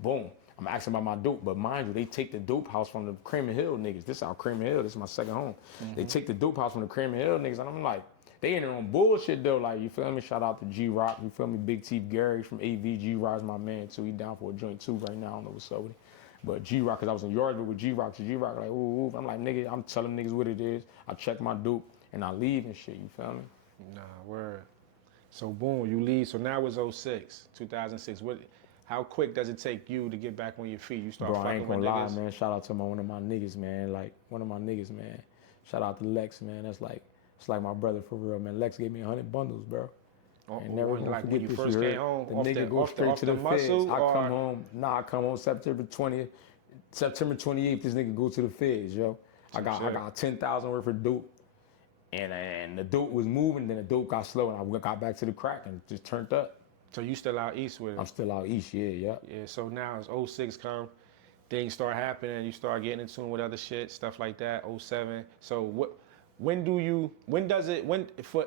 Boom. I'm asking about my dope, but mind you, they take the dope house from the Kramer Hill niggas. This is our Kramer Hill, this is my second home. They take the dope house from the Kramer Hill niggas, and I'm like, they in there on bullshit though, like, you feel me? Shout out to G-Rock, you feel me? Big Teeth Gary from AV, G-Rock's my man too. He down for a joint too right now, I don't know what's up with him. But G-Rock, cause I was in Yardville with G-Rock, so G-Rock like, ooh, I'm like, nigga, I'm telling niggas what it is. I check my dope, and I leave and shit, you feel me? Nah, word. So boom, you leave. So now it's 06, 2006. How quick does it take you to get back on your feet? You start Bro, I fucking ain't with gonna lie, niggas? man. Shout out to one of my niggas, man. Like, one of my niggas, man. Shout out to Lex, man. It's like my brother for real, man. Lex gave me 100 bundles, bro. And never when, gonna like forget when you this, first heard? came home, The off nigga the, go off the, straight off to the the muscle, feds. I or come home. Nah, I come home September 20th. September 28th, this nigga go to the feds, yo. I got 10,000 worth of dope. And the dope was moving, then the dope got slow, and I got back to the crack and just turned up. so you still out east with it? I'm still out east, yeah. Yeah. So now it's 06 come, things start happening, you start getting in tune with other shit, stuff like that. 07. So when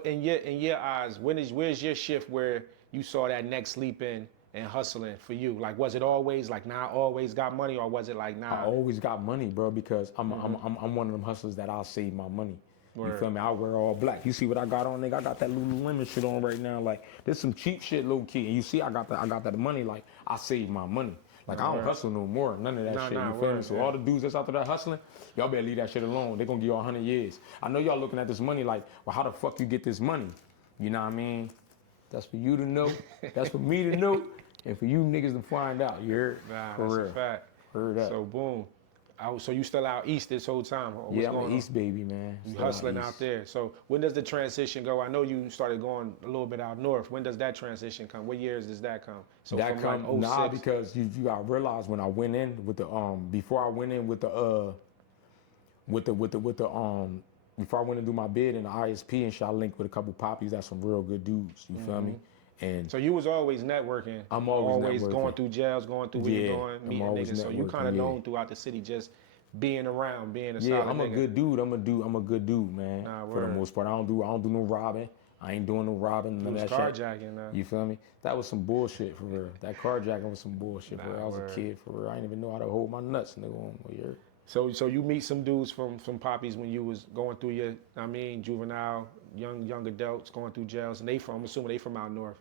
in your eyes, where's your shift where you saw that next leap in and hustling for you? Like, was it always like, nah, I always got money, or was it like, I nah? always got money, bro, because I'm one of them hustlers that I'll save my money. You Word. feel me? I wear all black. You see what I got on, nigga? I got that Lululemon shit on right now. Like, there's some cheap shit, low key. And you see, I got that money. Like, I save my money. Like, I don't Word. hustle no more. None of that Nah, shit. nah, You feel me? word, So yeah. all the dudes that's out there hustling, y'all better leave that shit alone. They gonna give y'all 100 years. I know y'all looking at this money like, well, how the fuck you get this money? You know what I mean? That's for you to know. That's for me to know. And for you niggas to find out. You heard? Nah, For that's real. a fact. Heard that. So boom. So you still out east this whole time? Or what's Yeah, I'm going an on? East baby, man. You Still hustling out East. there. So when does the transition go? I know you started going a little bit out north. When does that transition come? What years does that come? So That from come like 06, nah, because you gotta realize when I went in with the before I went in with the before I went to do my bid in the ISP and shit, I linked with a couple poppies. That's some real good dudes. You feel me? And so you was always networking. I'm always going networking. through jails, going through where Yeah, you're going, I'm meeting always niggas. So you networking, kind of yeah. known throughout the city, just being around, being a yeah, solid I'm a nigga. good dude. I'm a good dude, man. Nah, for the word. most part, I don't do no robbing. I ain't doing no robbing. You None was of that shit. carjacking. You feel me? That was some bullshit for real. That carjacking was some bullshit for real. I was word. a kid for real. I didn't even know how to hold my nuts, nigga. You heard? So you meet some dudes from poppies when you was going through your, juvenile, young adults going through jails, and I'm assuming they from out north.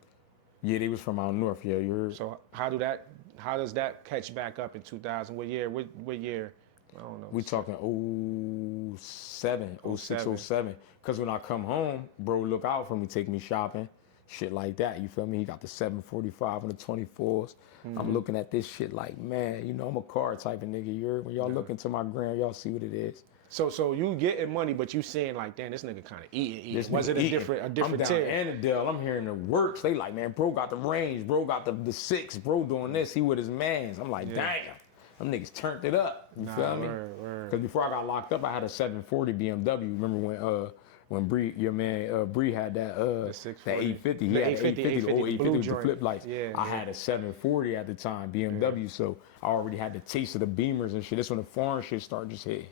Yeah, they was from out north. Yeah, you heard? So how does that catch back up in 2000? What year? What year? I don't know. We talking 06, 07. Because when I come home, bro, look out for me, take me shopping. shit like that. You feel me? He got the 745 and the 24s. I'm looking at this shit like, man, you know, I'm a car type of nigga. When y'all look into my gram, y'all see what it is. So you getting money, but you seeing like, damn, this nigga kind of eating. This Was nigga it a eating. different I'm down tier? in Annandale. I'm hearing the works. They like, man, bro got the range. Bro got the 6. Bro doing this. He with his mans. I'm like, damn. Them niggas turned it up. You feel me? Because before I got locked up, I had a 740 BMW. Remember when Bree, your man Bree had that 850. He had an 850, the old 850 with the flip lights. I had a 740 at the time, BMW. So I already had the taste of the Beamers and shit. This when the foreign shit started just hitting.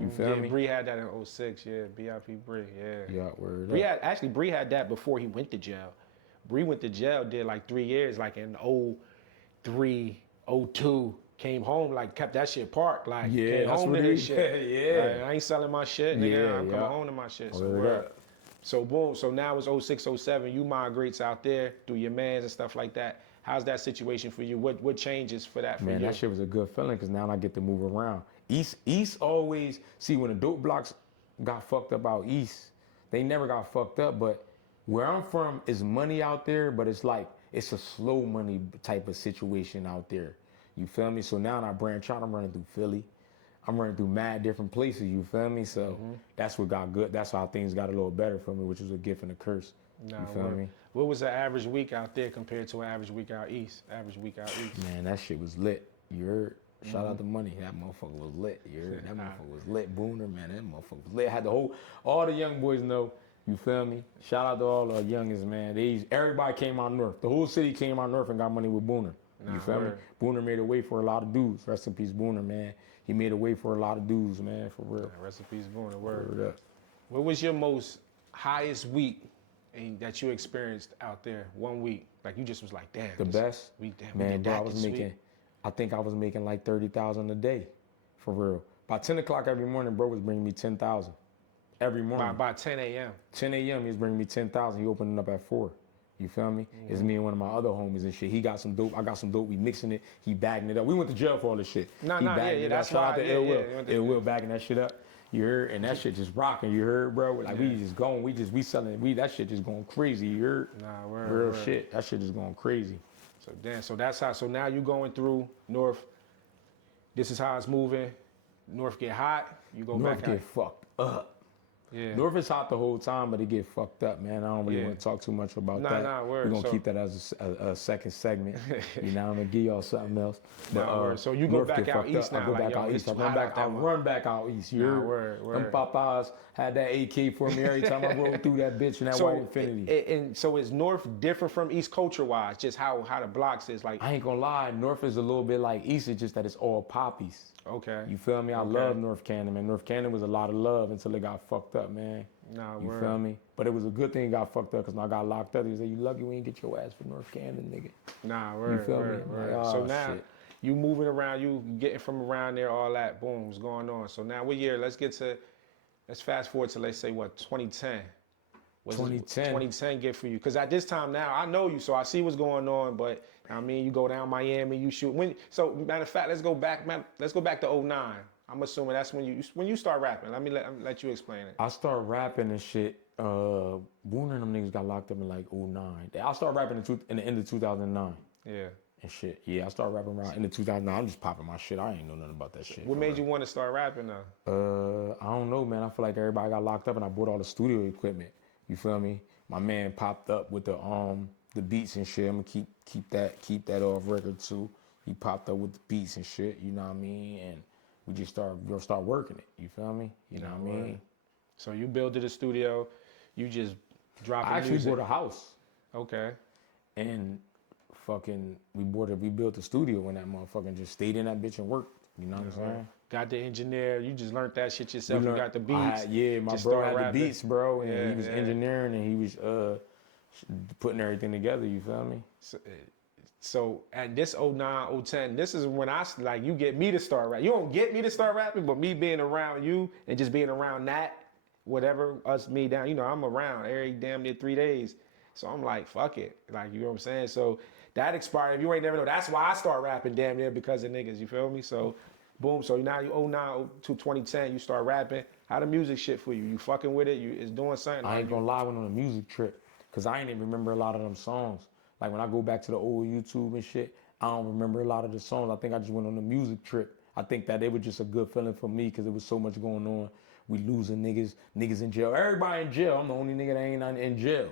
You feel me? Bree had that in 06, BIP Bree, Yeah, word Bree up. Bree had that before he went to jail. Bree went to jail, did like 3 years, like in 03, 02. Came home, like kept that shit parked, like came that's home what to he his shit. yeah. Like, I ain't selling my shit, nigga. I'm coming yeah. home to my shit. So, Word word. up. So boom. So now it's 06, 07. You migrates out there, do your mans and stuff like that. How's that situation for you? What changes for that for Man, you? that shit was a good feeling because now I get to move around. East always, see when the dope blocks got fucked up out East, they never got fucked up, but where I'm from is money out there, but it's like, it's a slow money type of situation out there. You feel me? So now I branch out, I'm running through Philly. I'm running through mad different places, you feel me? So that's what got good. That's how things got a little better for me, which was a gift and a curse. You feel me? What was the average week out there compared to an average week out East? Man, that shit was lit. You heard? Shout out to Money. That motherfucker was lit. You heard? That motherfucker was lit. Booner, man, that motherfucker was lit. Had all the young boys know. You feel me? Shout out to all the youngest, man. Everybody came out north. The whole city came out north and got money with Booner. You feel me? Booner made a way for a lot of dudes. Rest in peace, Booner, man. He made a way for a lot of dudes, man, for real. Rest in peace, Booner. Word up. What was your most highest week that you experienced out there? 1 week, like you just was like, damn. The best? We Man, did bro, that I think I was making like 30,000 a day, for real. By 10 o'clock every morning, bro was bringing me 10,000 every morning. By 10 a.m. 10 a.m. he was bringing me 10,000. He opening up at 4. You feel me? It's me and one of my other homies and shit. He got some dope. I got some dope. We mixing it. He bagging it up. We went to jail for all this shit. That's Shout out why. to Ill Will. Ill Will bagging that shit up. You heard? And that shit just rocking. You heard, bro? Like we just going. We selling. That shit just going crazy. You heard? Real shit. That shit just going crazy. So damn. So that's how. So now you going through North. This is how it's moving. North get hot. You go North back out. get fucked up. Yeah. North is hot the whole time, but it get fucked up, man. I don't really want to talk too much about that. Word. We're going to keep that as a second segment. You know, I'm going to give y'all something else. But, so you go North back get out fucked east up. now. I go back out east. I run back out east. You heard? Them Popeyes had that AK for me every time I rolled through that bitch in that white Infinity. And so is North different from East culture-wise? Just how the blocks is like? I ain't going to lie. North is a little bit like East. It's just that it's all poppies. Okay. You feel me? I love North Cannon, man. North Cannon was a lot of love until it got fucked up, man. You feel me? But it was a good thing it got fucked up because when I got locked up, he said, you lucky we ain't get your ass for North Cannon, nigga. You feel me? Like, oh, so now shit. you moving around, you getting from around there, all that, boom, what's going on. So now what year? Let's fast forward to, let's say, what, 2010. 2010 get for you? Because at this time now, I know you, so I see what's going on, but I mean, you go down Miami, you shoot. So matter of fact, let's go back to 09. I'm assuming that's when you start rapping. Let me let you explain it. I started rapping and shit. Booner and them niggas got locked up in like 09. I started rapping in the end of 2009. Yeah. And shit. Yeah, I started rapping around in the 2009. I'm just popping my shit. I ain't know nothing about that shit. What made you want to start rapping though? I don't know, man. I feel like everybody got locked up and I bought all the studio equipment. You feel me? My man popped up with the beats and shit. I'm gonna keep that off record too. He popped up with the beats and shit, you know what I mean? And we just start working it. You feel me? You know what I mean? So you built a studio, you just dropped I actually bought a house. Okay. And fucking we built a studio and that motherfucking just stayed in that bitch and worked. You know what I'm saying? Got the engineer, you just learned that shit yourself. You got the beats. My bro had the beats, bro, and he was engineering and he was putting everything together. You feel me? So at this 09, 010, this is when you get me to start rapping. You don't get me to start rapping, but me being around you and just being around that, whatever, me down, I'm around every damn near 3 days. So I'm like, fuck it. Like, you know what I'm saying? So that expired. If you ain't never know, that's why I start rapping damn near because of niggas, you feel me? So boom, so now you 09 to 2010, you start rapping. How the music shit for you? You fucking with it? It's doing something? I ain't gonna lie, I went on a music trip. because I ain't even remember a lot of them songs. Like when I go back to the old YouTube and shit, I don't remember a lot of the songs. I think I just went on a music trip. I think that it was just a good feeling for me because there was so much going on. We losing niggas in jail. Everybody in jail. I'm the only nigga that ain't in jail.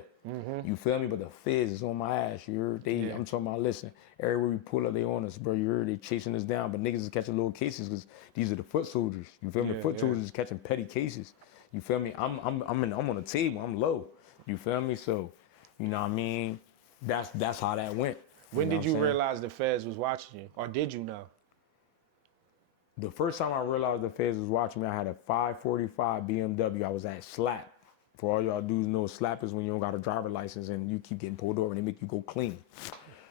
You feel me? But the feds is on my ass. You heard? I'm talking about, listen, everywhere we pull up, they on us, bro. You heard? They chasing us down. But niggas is catching little cases because these are the foot soldiers. You feel me? The foot soldiers is catching petty cases. You feel me? I'm on the table. I'm low. You feel me? So, you know what I mean? That's how that went. When know did what you I'm saying? realize the feds was watching you? Or did you know? The first time I realized the feds was watching me, I had a 545 BMW. I was at Slap. For all y'all dudes know, Slap is when you don't got a driver license and you keep getting pulled over and they make you go clean.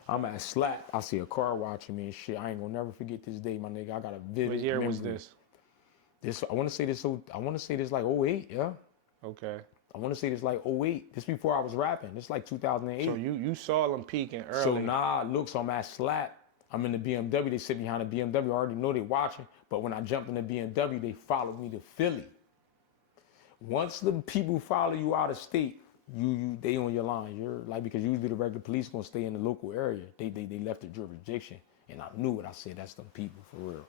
I'm at Slap. I see a car watching me and shit. I ain't gonna never forget this day, my nigga. I got a vivid What year was memory. this? I want to say this like 08, yeah. Okay. I want to say this like 08. This before I was rapping. This like 2008. So you saw them peaking early. So so I'm at Slap. I'm in the BMW. They sit behind the BMW. I already know they watching. But when I jumped in the BMW, they followed me to Philly. Once the people follow you out of state, they on your line. You're like, because usually the regular police gonna stay in the local area. They left the jurisdiction, and I knew it. I said, that's them people for real.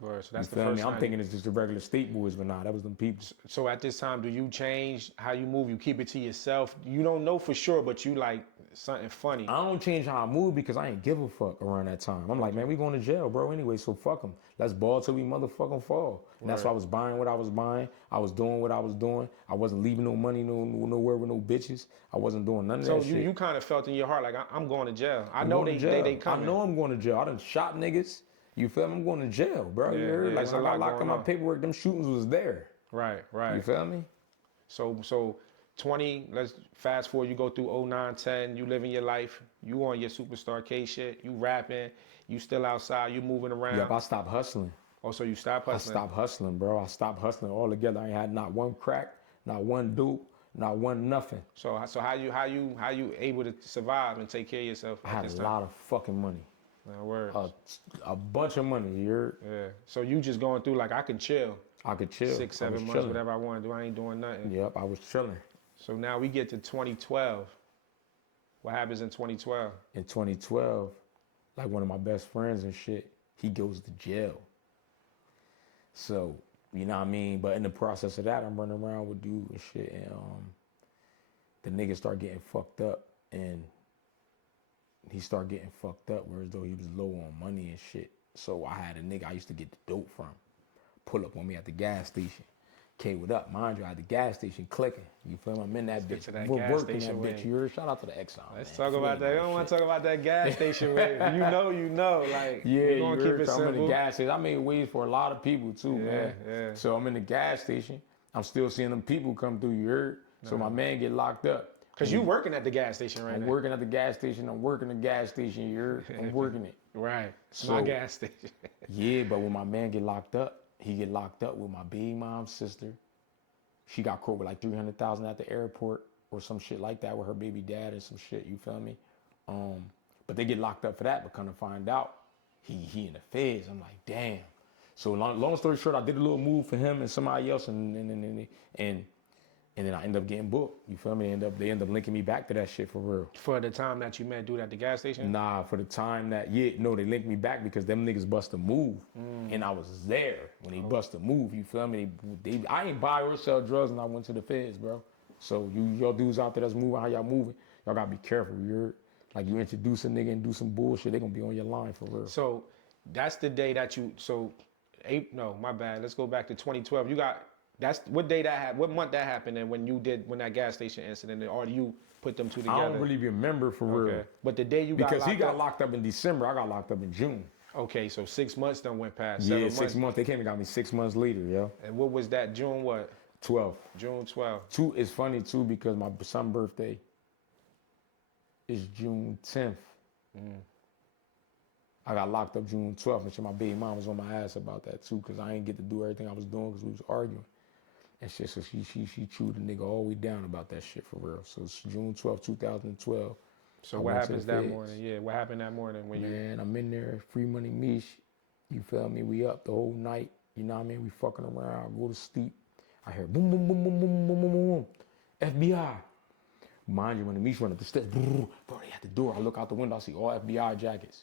Right, so that's You the feel first me? time. I'm thinking it's just the regular state boys, but nah, that was them people. So at this time, do you change how you move? You keep it to yourself? You don't know for sure, but you like something funny. I don't change how I move because I ain't give a fuck around that time. I'm like, man, we going to jail, bro, anyway, so fuck them. Let's ball till we motherfucking fall. And that's why I was buying what I was buying. I was doing what I was doing. I wasn't leaving no money nowhere with no bitches. I wasn't doing none of So that shit. you kind of felt in your heart like, I'm going to jail. I I'm know going they to jail. coming. I know I'm going to jail. I done shot niggas. You feel me? I'm going to jail, bro. You Yeah, heard? yeah, Like it's when a I got lot locked in going my on. paperwork, them shootings was there. Right. You feel me? So 20, let's fast forward, you go through 09, 10, you living your life, you on your Superstar K shit, you rapping, you still outside, you moving around. Yep, I stopped hustling. Oh, so you stopped hustling. I stopped hustling, bro. I stopped hustling altogether. I ain't had not one crack, not one dope, not one nothing. So how you able to survive and take care of yourself I at had this a time? lot of fucking money. Nah, word. A bunch of money, you heard? Yeah. So you just going through like I can chill I could chill. 6, I 7 was months, chilling. whatever I want to do. I ain't doing nothing. Yep, I was chilling. So now we get to 2012. What happens in 2012? In 2012, like one of my best friends and shit, he goes to jail. So, you know what I mean? But in the process of that, I'm running around with dude and shit, and the nigga start getting fucked up, and he started getting fucked up, whereas though he was low on money and shit. So I had a nigga I used to get the dope from pull up on me at the gas station. K, what up? Mind you, I had the gas station clicking. You feel me? I'm in that get bitch. to that We're gas working station that bitch. way. You heard? Shout out to the Exxon. Let's man. talk You about that. know You don't want shit. to talk about that gas station way. You know. Like, Yeah, we're you going to keep heard? it So I'm in simple. the gas station. I made ways for a lot of people too, man. Yeah. So I'm in the gas station. I'm still seeing them people come through. You heard? So my man get locked up. Because you working at the gas station right I'm now. working at the gas station. I'm working the gas station. You heard? I'm working it. Right. It's my So- gas station. Yeah, but when my man get locked up, he get locked up with my baby mom's sister. She got caught with like $300,000 at the airport or some shit like that with her baby dad and some shit. You feel me? But they get locked up for that. But kind of find out he in the feds. I'm like, damn. So long story short, I did a little move for him and somebody else, and then I end up getting booked. You feel me? They end up linking me back to that shit for real. For the time that you met dude at the gas station? Nah, for the time that, they linked me back because them niggas bust a move. And I was there when they bust a move, you feel me? I ain't buy or sell drugs and I went to the feds, bro. So y'all dudes out there that's moving, how y'all moving, y'all gotta be careful, you heard? Like you introduce a nigga and do some bullshit, they gonna be on your line for real. So that's the day that my bad. Let's go back to 2012. That's what day that happened, what month that happened, and when that gas station incident, or you put them two together? I don't really remember for real. Okay. But the day you got Because locked he got up, locked up in December, I got locked up in June. okay, so 6 months done went past. 7 Yeah, months. 6 months. They came and got me 6 months later, yo. And what was that? June what? 12. June 12th. It's funny too because my son's birthday is June 10th. I got locked up June 12th, and shit, my baby mom was on my ass about that too, because I ain't get to do everything I was doing because we was arguing. And shit, so she chewed the nigga all the way down about that shit for real. So it's June 12th, 2012. So I what went to happens the that feds. morning? Yeah, what happened that morning when you? Man, I'm in there, free money Mish. You feel me? We up the whole night. You know what I mean? We fucking around, go to sleep. I hear boom, boom, boom, boom, boom, boom, boom, boom, boom. FBI. Mind you, when the meets run up the steps, bro, they at the door. I look out the window, I see all FBI jackets.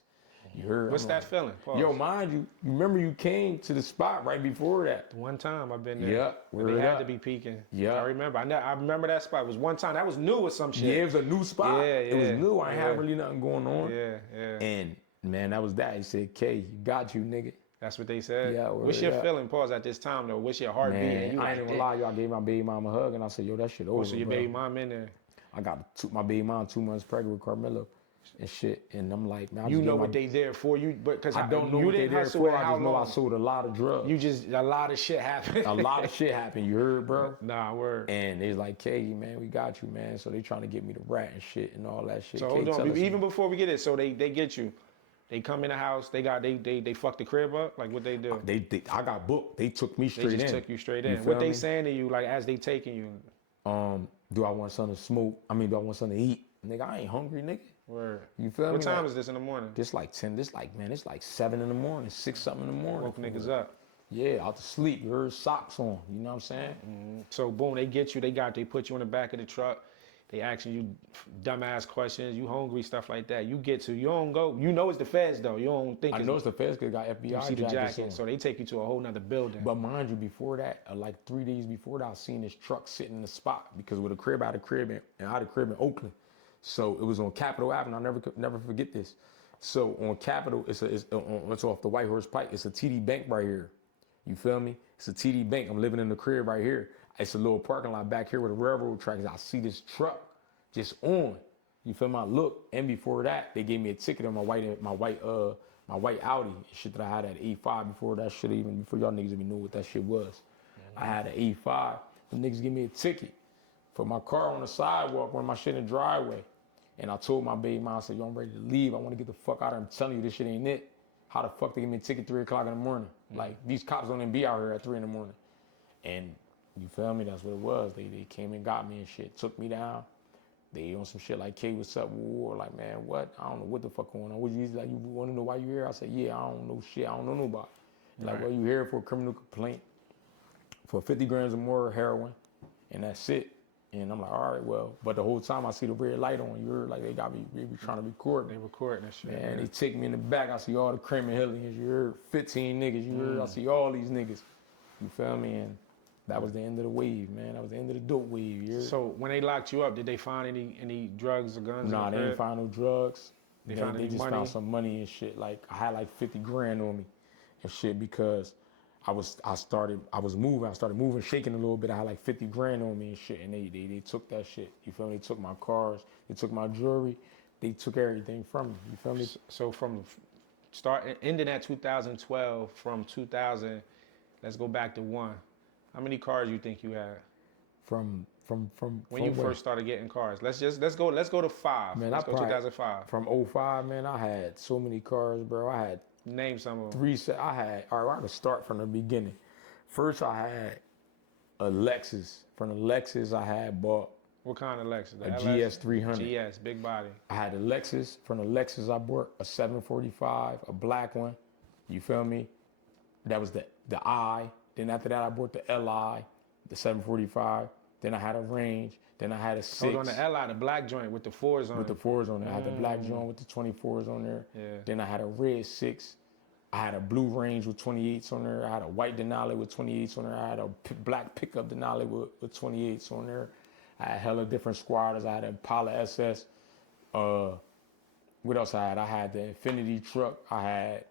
You heard? What's I'm that like, feeling? Pause. Yo, mind you, you remember you came to the spot right before that. One time I've been there. Yeah, They word had up. to be peaking. Yeah. I remember. I remember that spot. It was one time. That was new or some shit. Yeah, it was a new spot. Yeah, It was yeah, new. I ain't yeah. had really nothing going on. Yeah, yeah. And man, that was that. He said, K, you got you, nigga. That's what they said. Yeah, What's word your up. feeling? Pause at this time though. What's your heart beating? Man, You I ain't like, even gonna lie, y'all gave my baby mom a hug, and I said, yo, that shit over, so your bro. baby mom in there. I got my baby mom 2 months pregnant with Carmelo and shit, and I'm like, man, I You just know gave what my- they there for. You, but because I don't know you what they didn't there hustle for. in I how just know I long? sold a lot of drugs. You just a lot of shit happened. A lot of shit happened. You heard, bro? Nah, word. And they was like, K, man, we got you, man. So they trying to get me to rat and shit and all that shit. So K, hold tell on. us, Even before we get it, so they get you. They come in the house. They fuck the crib up. Like what they do? I got booked. They took me They straight just in. took you straight You in. feel What they me? saying to you, like as they taking you? Do I want something to smoke? I mean, do I want something to eat? Nigga, I ain't hungry, nigga. Word. You feel me? What time Like, is this in the morning? this like 10, this like, man, it's like 7 in the morning, 6 something in the morning. Woke niggas up. Yeah, out to sleep. You heard socks on. You know what I'm saying? So boom, they get you. They put you in the back of the truck. They asking you dumbass questions. You hungry, stuff like that. You get to. You don't go. You know it's the feds though. You don't think I it's. know it's the feds because got FBI You see the jackets jacket, on. so they take you to a whole nother building. But mind you, before that, like 3 days before that, I seen this truck sitting in the spot because with a crib, I had a crib and I had a crib in Oakland. So it was on Capitol Avenue. I'll never forget this. So on Capitol, it's off the White Horse Pike. It's a TD Bank right here. You feel me? It's a TD Bank. I'm living in the crib right here. It's a little parking lot back here with a railroad tracks. I see this truck just on. You feel me? I look, and before that, they gave me a ticket on my white Audi shit that I had at E5 before that shit even before y'all niggas even knew what that shit was. I had an E5. The niggas give me a ticket for my car on the sidewalk when my shit in the driveway. And I told my baby mom, I said, yo, I'm ready to leave. I want to get the fuck out of here. I'm telling you, this shit ain't it. How the fuck they give me a ticket 3 o'clock in the morning? Like, these cops don't even be out here at 3 in the morning. And you feel me? That's what it was. They came and got me and shit, took me down. They on some shit like, K, what's up, war? Like, man, what? I don't know what the fuck going on. What you like? You want to know why you here? I said, yeah, I don't know shit. I don't know nobody. Like, well, you here for a criminal complaint for 50 grams or more of heroin, and that's it. And I'm like, all right, well, but the whole time I see the red light on. You're like, they got me trying to record me. They recording that shit. Man, they take me in the back. I see all the Kramer Hillians. You heard 15 niggas. You heard, I see all these niggas. You feel me? And that was the end of the wave, man. That was the end of the dope wave. You heard? So when they locked you up, did they find any drugs or guns? Nah, in the they crib? didn't find no drugs. They found any just money? found some money and shit. Like I had like 50 grand on me and shit because I started moving, shaking a little bit. I had like 50 grand on me and shit, and they took that shit. You feel me? They took my cars, they took my jewelry, they took everything from me. You feel me? So from ending at 2012, from 2000, let's go back to 1. How many cars you think you had From when you where? first started getting cars? Let's go to 5. Man, let's go probably- 2005. From 05, man, I had so many cars, bro. I had Name some of them. all right, I can start from the beginning. First, I had a Lexus. From the Lexus, I had bought What kind of Lexus? The a LS? GS 300. GS, big body. I had a Lexus. From the Lexus, I bought a 745, a black one. You feel me? That was the I. Then after that, I bought the LI, the 745. Then I had a Range. Then I had a 6. Hold on, the LI, the black joint with the 4s on with the it. 4s on there. I had the black joint with the 24s on there. Yeah. Then I had a red 6. I had a blue Range with 28s on there. I had a white Denali with 28s on there. I had a black pickup Denali with 28s on there. I had hella different squatters. I had an Impala SS. What else I had? I had the Infinity truck. I had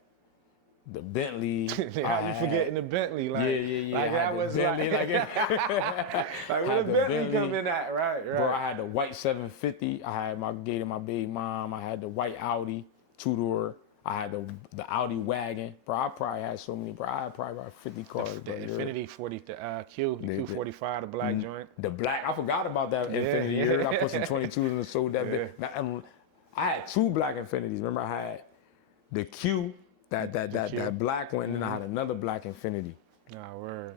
the Bentley. How you had- forgetting the Bentley? Like, Yeah. Like I that had the was Bentley, like, like where had the the Bentley Bentley. come in at? Right. Bro, I had the white 750. I had gave to my baby mom. I had the white Audi 2-door. I had the Audi wagon. Bro, I probably had so many. Bro, I had probably about 50 cars. The bro. Infinity 40, the Q45, the black joint. The black, I forgot about that Infinity. yeah. You heard? I put some 22s in and sold that bit. And I had 2 black Infinities. Remember, I had the Q, that black one, and then I had another black Infinity. Nah, word.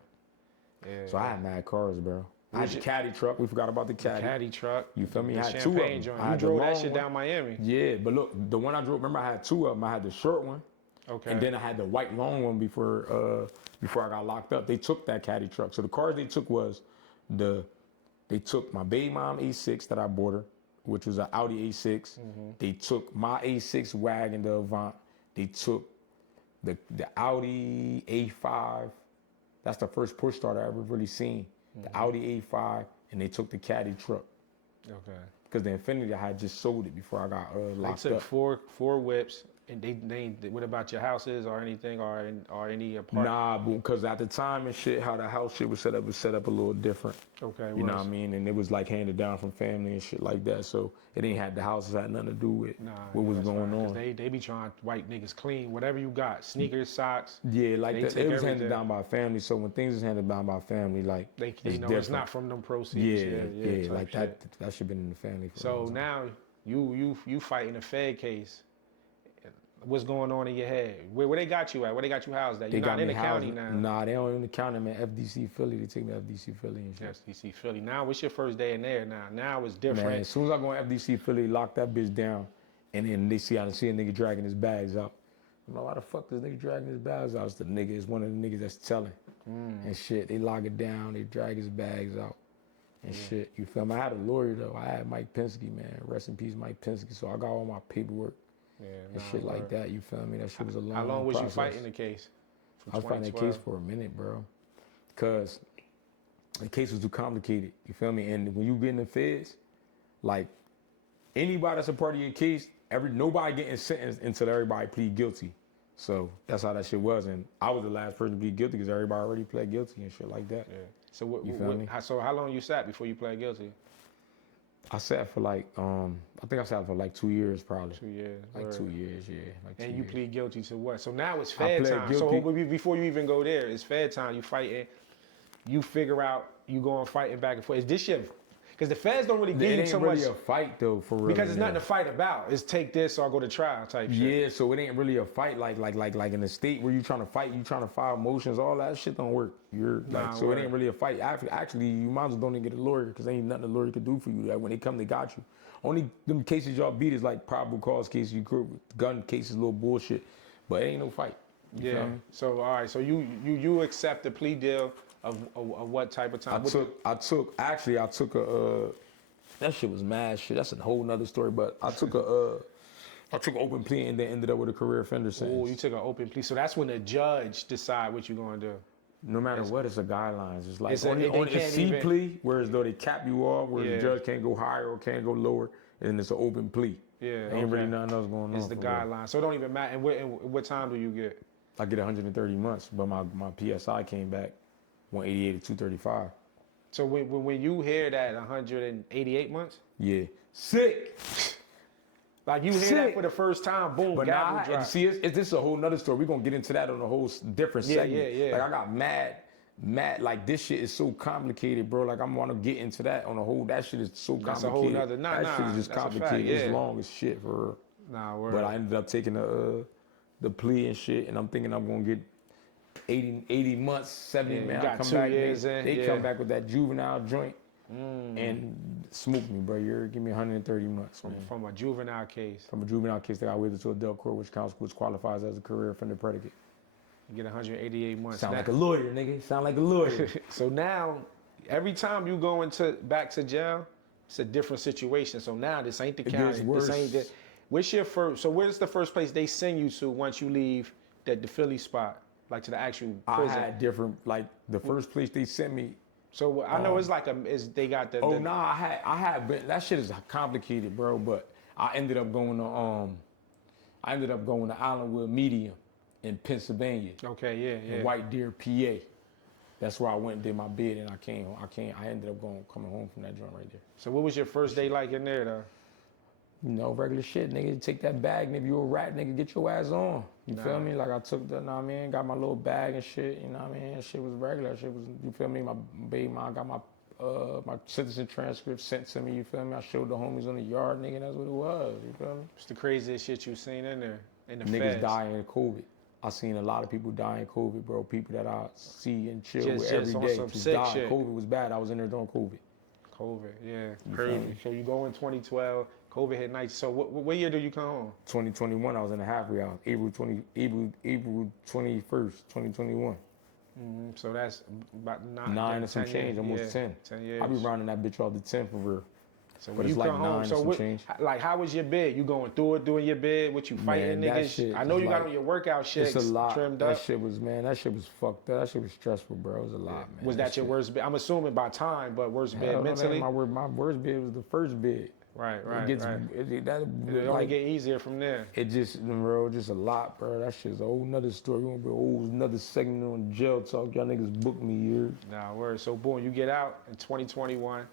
Yeah. So I had mad cars, bro. I had the Caddy truck. We forgot about the Caddy. Caddy truck. You feel me? The I had 2 of champagne them. joint. I You had the drove that long shit one. down Miami. Yeah, but look, the one I drove, remember I had 2 of them. I had the short one, Okay. and then I had the white long one before I got locked up. They took that Caddy truck. So the cars they took was they took my baby mom E6 that I bought her. which was an Audi A6. They took my A6 wagon, the Avant. They took the Audi A5. That's the first push start I ever really seen. The Audi A5, and they took the Caddy truck. Okay. Because the Infiniti, I had just sold it before I got They locked took up. four whips, and they what about your houses or anything or any apartment? Nah, because at the time and shit, how the house shit was set up a little different. Okay. You know what I mean? And it was like handed down from family and shit like that. So it ain't had the houses had nothing to do with what was going on. They be trying to wipe niggas clean. Whatever you got, sneakers, socks. Yeah, like They that. take It was everything. handed down by family. So when things is handed down by family, like They it's know different. it's not from them proceeds. Yeah, type like shit. that should been in the family. For a So long time. now you fighting a Fed case. What's going on in your head? Where they got you at? Where they got you housed at? They You're got not in me the housed. county now. Nah, they don't in the county, man. FDC Philly, they take me to FDC Philly and shit. Yes, DC Philly. Now, what's your first day in there? Now it's different. Man, as soon as I go in FDC Philly, lock that bitch down, and then I see a nigga dragging his bags out. I'm like, why the fuck this nigga dragging his bags out? It's the nigga, it's one of the niggas that's telling and shit. They lock it down, they drag his bags out and shit. You feel me? I had a lawyer though. I had Mike Penske, man. Rest in peace, Mike Penske. So I got all my paperwork and shit like that. You feel me? That shit was a long How long was process. you fighting the case? From I was fighting that 2012? case for a minute, bro. Cause the case was too complicated. You feel me? And when you get in the feds, like anybody that's a part of your case, nobody getting sentenced until everybody plead guilty. So that's how that shit was. And I was the last person to plead guilty because everybody already pled guilty and shit like that. Yeah. So You feel me? So how long you sat before you pled guilty? I sat for like, I think I sat for like 2 years probably. 2 years. Like word. 2 years, yeah. Like 2 And you years. plead guilty to what? So now it's I Fed pled time. So guilty. before you even go there, it's Fed time. You fighting. You figure out you going fighting back and forth. Is this shit? Because the Feds don't really It give you ain't so really much. a fight though, for real. Because it's man. nothing to fight about. It's take this or go to trial type shit. Yeah, so it ain't really a fight like in the state where you trying to fight, you trying to file motions, all that shit don't work. Nah, So word. it ain't really a fight. Actually, you might as well don't even get a lawyer because ain't nothing a lawyer could do for you. Like when they come, they got you. Only them cases y'all beat is like probable cause cases, gun cases, little bullshit, but it ain't no fight. You feel Yeah. me? So all right. So you accept the plea deal of what type of time? I took a. That shit was mad shit. That's a whole nother story. But I took an open plea and then ended up with a career offender sentence. Oh, you took an open plea. So that's when the judge decide what you're gonna do. No matter what, it's a guidelines. It's like It's a- only they on a can't C even- plea, whereas though they cap you off, where Yeah. the judge can't go higher or can't go lower, and it's an open plea. Yeah. Ain't really okay. nothing else going on. It's the for real. guideline. So it don't even matter. And what time do you get? I get 130 months, but my PSI came back 188 to 235. So when you hear that 188 months, Yeah, sick. like you hear that Sick. for the first time, boom, But gavel now, drop. and see, it's this is a whole nother story. We're gonna get into that on a whole different Yeah, segment. yeah. Like I got mad. Like this shit is so complicated, bro. Like I'm gonna get into that on a whole. That shit is so That's a complicated. whole nother- that shit is just that's a fact, complicated. yeah. It's long as shit for real. Nah, word. But I ended up taking the plea and shit, and I'm thinking I'm gonna get 80 months, 70 Yeah, you man. I got come 2 back, years nigga, in, they yeah. come back with that juvenile joint and smoke me, bro. Give me 130 months, man. from a juvenile case, From a juvenile case that got waited to adult court, which qualifies as a career offender predicate. you get 188 months. Sound Now- like a lawyer, nigga. Sound like a lawyer. So now, every time you go back to jail, it's a different situation. So now this ain't the It county. gets worse. This ain't the. What's your first? So where's the first place they send you to once you leave the Philly spot, like to the actual I prison? had different, like the first place they sent me. So I know it's like they got the. Oh no, I had been. That shit is complicated, bro. But I ended up going to Islandwood Medium in Pennsylvania, Okay, yeah. in White Deer, PA. That's where I went and did my bid, and I ended up coming home from that joint right there. So what was your first day like in there though? You know, regular shit, nigga. Take that bag, nigga. You a rat, nigga. Get your ass on. You feel me? Like I took the, know what I mean? Got my little bag and shit. You know what I mean? That shit was regular. That shit was, you feel me? My baby mom got my citizen transcript sent to me. You feel me? I showed the homies on the yard, nigga. That's what it was. You feel me? What's the craziest shit you seen in there? In the Niggas feds? dying in COVID. I seen a lot of people die in COVID, bro. People that I see and chill with Just every on day some just sick died. shit. COVID was bad. I was in there during COVID. COVID, yeah. feel Crazy. me? So you go in 2012, COVID hit 19. So what year did you come home? 2021, I was in the halfway house. April 21st, 2021. So that's about 9 and some 10 change, years. almost Yeah, 10. 10 years. I be rounding that bitch off the 10 for real. So but when it's you like come 9 home, and so some what, change. like, how was your bid? You going through it, doing your bid? What you fighting Man, that niggas? shit I know is you got like- on your workout shit It's a lot. trimmed That up. shit was, man, that shit was fucked up. That shit was stressful, bro. It was a lot, man. Was that your shit- worst bid? I'm assuming by time, but worst Hell bid no, that mentally? ain't my worst bid was the first bid. Right, right, It gets, right. that, It only like, get easier from there. it just, bro, just a lot, bro. That shit's a whole nother story. We're gonna be a whole another segment on jail talk. Y'all niggas book me here. Nah, word. So boom, you get out in 2021.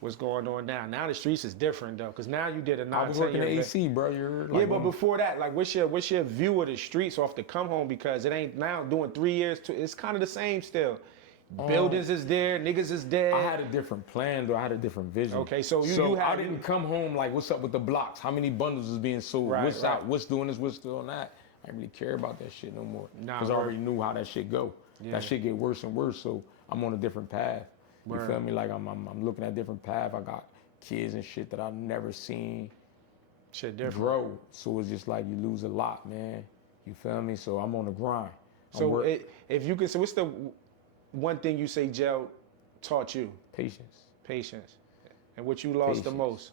What's going on now? Now the streets is different though, because now you did a I was working at bid. AC, bro. You're Yeah, like, but before that, like, what's your view of the streets off the come home? Because it ain't now doing 3 years. It's kind of the same still. Buildings is there, niggas is dead. I had a different plan, though. I had a different vision. Okay, so you I had- didn't come home like, what's up with the blocks? How many bundles is being sold? Right, What's right. out? What's doing this? What's doing that? I didn't really care about that shit no more. Nah, Because I word. already knew how that shit go. Yeah. That shit get worse and worse. So I'm on a different path. You Word. feel me? Like I'm looking at a different path. I got kids and shit that I've never seen Shit different. grow. So it's just like you lose a lot, man. You feel me? So I'm on the grind. So if you could, so what's the one thing you say jail taught you? Patience, Patience. And what you lost the Patience.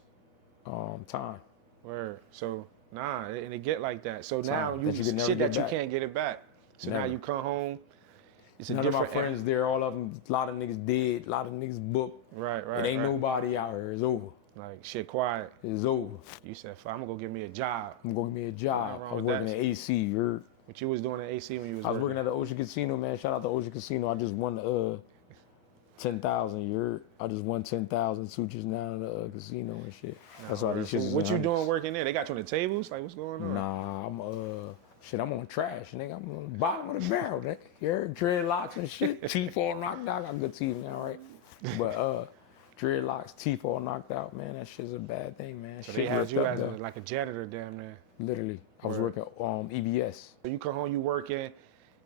most? time. Word. So nah, and it get like that. So now Time you that you can never shit that get you back. can't get it back. So now Never. you come home. It's a None of my different friends there, all of them, a lot of niggas dead, a lot of niggas booked. Right, right. It ain't right. nobody out here. It's over. Like shit quiet. It's over. You said, "Fuck, I'm gonna go get me a job." I'm gonna give me a job. Nothing wrong I was with working that. at AC. What you was doing at AC when you was I was working at the Ocean Casino, man. Shout out to Ocean Casino. I just won 10,000. I just won 10,000 sutures now in the casino and shit. That's why these So shits. is what in you doing hundreds. working there? They got you on the tables? Like what's going on? Nah, I'm on trash, nigga. I'm on the bottom of the barrel, nigga. You heard? Dreadlocks and shit. Teeth all knocked out. I got good teeth now, right? But dreadlocks, teeth all knocked out, man. That shit's a bad thing, man. So Shit they had ripped you up, as though. like a janitor damn near. Literally. I was working EBS. So you come home, you working,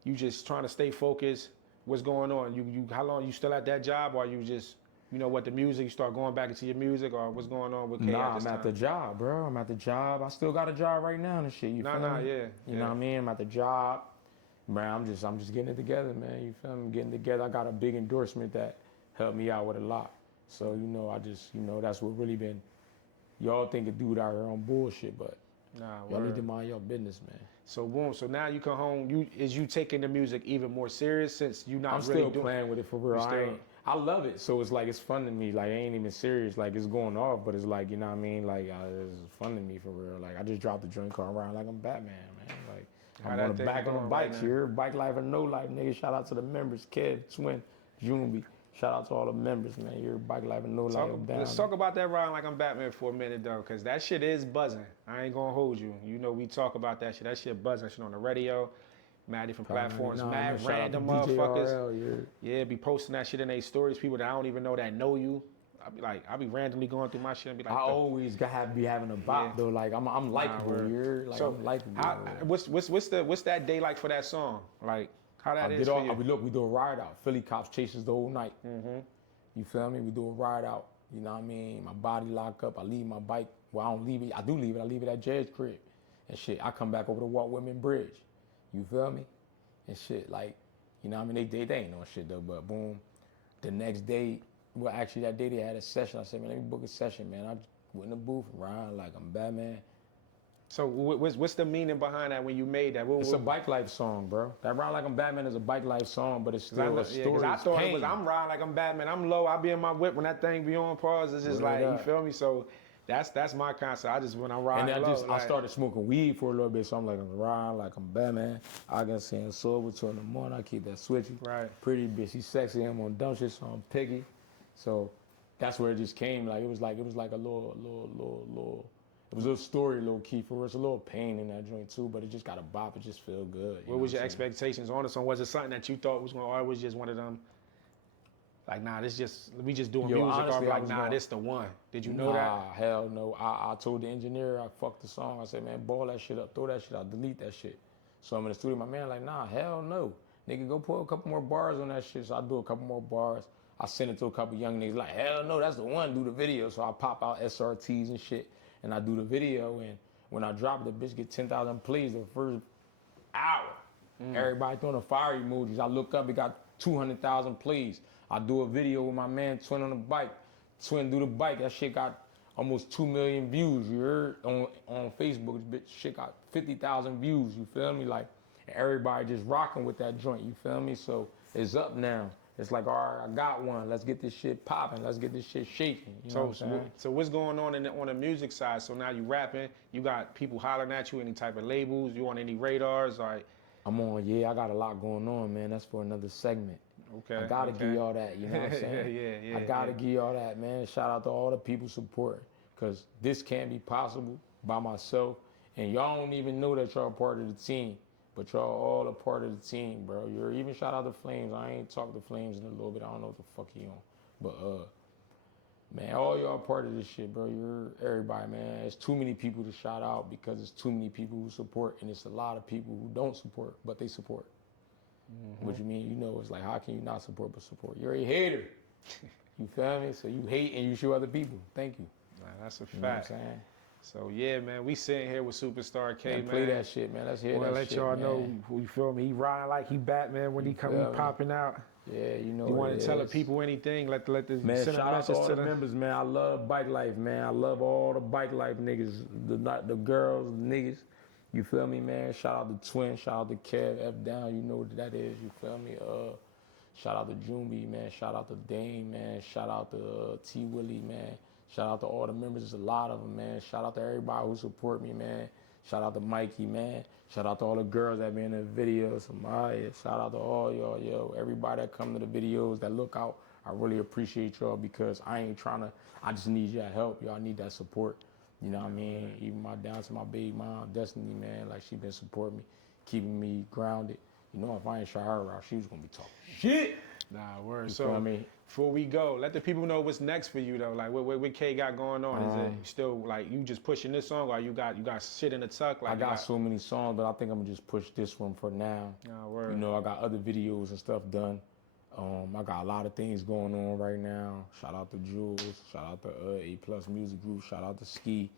you just trying to stay focused. What's going on? You how long you still at that job, or you just the music? You start going back into your music, or what's going on with K Nah, at this I'm at the time? job, bro. I'm at the job. I still got a job right now and shit. You feel me? Yeah. You know what I mean? I'm at the job. Man, I'm just getting it together, man. You feel me? Getting together. I got a big endorsement that helped me out with a lot. So, I just, that's what really been. Y'all think a dude out here on bullshit, but Nah, y'all word. need to mind your business, man. So boom. So now you come home. Is you taking the music even more serious since you not I'm really still doing? playing with it for real. still- I love it. So it's like, it's fun to me. Like, it ain't even serious. Like, it's going off, but it's like, you know what I mean? Like, it's fun to me for real. Like, I just dropped the joint car around like I'm Batman, man. Like, How I'm that on the thing back on the going right bikes now? here. Bike life or no life, nigga. Shout out to the members. Kev, Twin, Jumbi. Shout out to all the members, man. You're bike life and no life. I'm down. Let's talk about that ride like I'm Batman for a minute though, cause that shit is buzzing. I ain't gonna hold you. We talk about that shit. That shit buzzing. That shit on the radio, mad different platforms, Nah, mad man, shout out random to DJ motherfuckers. RL, you're- Yeah, be posting that shit in their stories. People that I don't even know that know you. I be randomly going through my shit and be like, I always gotta be having a bop Yeah. though. Like I'm likable. word. You're like so I'm likable. how, what's that day like for that song? Like how that I is did for all, you? we do a ride out. Philly cops chase us the whole night. You feel me? We do a ride out. You know what I mean? My body lock up. I leave my bike. Well, I don't leave it. I do leave it. I leave it at Jed's crib and shit. I come back over to Walt Whitman Bridge. You feel me? And shit like, you know what I mean? They ain't no shit though. But boom, the next day, well, actually that day they had a session. I said, man, let me book a session, man. I went in the booth, ride like I'm Batman. So what's the meaning behind that when you made that? It's a bike life song, bro. That Ride Like I'm Batman is a bike life song, but it's Cause I, still know, a yeah, story. 'cause I It's thought it pain. was I'm riding like I'm Batman. I'm low. I be in my whip when that thing be on pause. It's just Word like you up. feel me. So that's my concept. I just when I'm riding And low. I started smoking weed for a little bit, so I'm like, I'm riding like I'm Batman. I can sing sober till in the morning. I keep that switchy. Right. Pretty bitch, she's sexy. I'm on dumb shit, so I'm piggy. So that's where it just came. Like it was like a little. It was a little story, low key for us. A little pain in that joint too, but it just got a bop. It just feel good. What was your expectations on the song? Was it something that you thought was going, or it was just one of them? Like, nah, we just doing Yo, music. Or honestly, I like, was nah, going- this the one. Did you know that? Nah, hell no. I told the engineer, I fucked the song. I said, man, ball that shit up, throw that shit out, delete that shit. So I'm in the studio, my man like, nah, hell no. Nigga, go put a couple more bars on that shit. So I do a couple more bars. I send it to a couple young niggas like, hell no, that's the one, do the video. So I pop out SRTs and shit, and I do the video. And when I drop it, the bitch get 10,000 plays the first hour. Everybody throwing the fire emojis. I look up, it got 200,000 plays. I do a video with my man Twin on the bike, Twin do the bike. That shit got almost 2 million views. You heard on Facebook. This bitch shit got 50,000 views. You feel me? Like everybody just rocking with that joint. You feel me? So it's up now. It's like, all right, I got one. Let's get this shit popping. Let's get this shit shaking. You know what I'm saying? So what's going on on the music side? So now you rapping. You got people hollering at you. Any type of labels? You on any radars? Like, I'm on. Yeah, I got a lot going on, man. That's for another segment. okay. I gotta give y'all that. You know what I'm saying? yeah. I gotta give y'all that, man. Shout out to all the people supporting, cause this can't be possible by myself, and y'all don't even know that y'all part of the team. But y'all all a part of the team, bro. You're even shout out to Flames. I ain't talked to Flames in a little bit. I don't know what the fuck he on. But man, all y'all part of this shit, bro. You're everybody, man. It's too many people to shout out because it's too many people who support, and it's a lot of people who don't support, but they support. What you mean? You know, it's like, how can you not support but support? You're a hater. You feel me? So you hate and you show other people. Thank you. Nah, that's a fact. You know what I'm saying? So yeah, man, we sitting here with Superstar K, man. Play that shit, man. Let's hear Wanna that let shit, y'all man. know, you feel me? He riding like he Batman when he come, he feel me? popping out. Yeah, you know. You what want it to tell the is. people anything? Let the Man, send a shout out to message all the members, man. I love Bike Life, man. I love all the Bike Life niggas, the girls, the niggas. You feel me, man? Shout out to Twin, shout out to Kev, F Down. You know what that is. You feel me? Shout out to Jumbi, man. Shout out to Dame, man. Shout out to T Willie, man. Shout out to all the members. There's a lot of them, man. Shout out to everybody who support me, man. Shout out to Mikey, man. Shout out to all the girls that be in the videos. Samaya. Shout out to all y'all, yo. Everybody that come to the videos, that look out. I really appreciate y'all because I ain't trying to, I just need y'all help. Y'all need that support. You know what I mean? Even down to my baby mom, Destiny, man. Like, she been supporting me, keeping me grounded. You know, if I ain't shout her out, she was going to be talking shit. Nah, word. You So feel what I mean? before we go, let the people know what's next for you though. Like what K got going on? Is it still like you just pushing this song, or you got shit in the tuck? Like I got so many songs, but I think I'm gonna just push this one for now. Nah, word. You know, I got other videos and stuff done. I got a lot of things going on right now. Shout out to Jules. Shout out to A Plus Music Group. Shout out to Ski.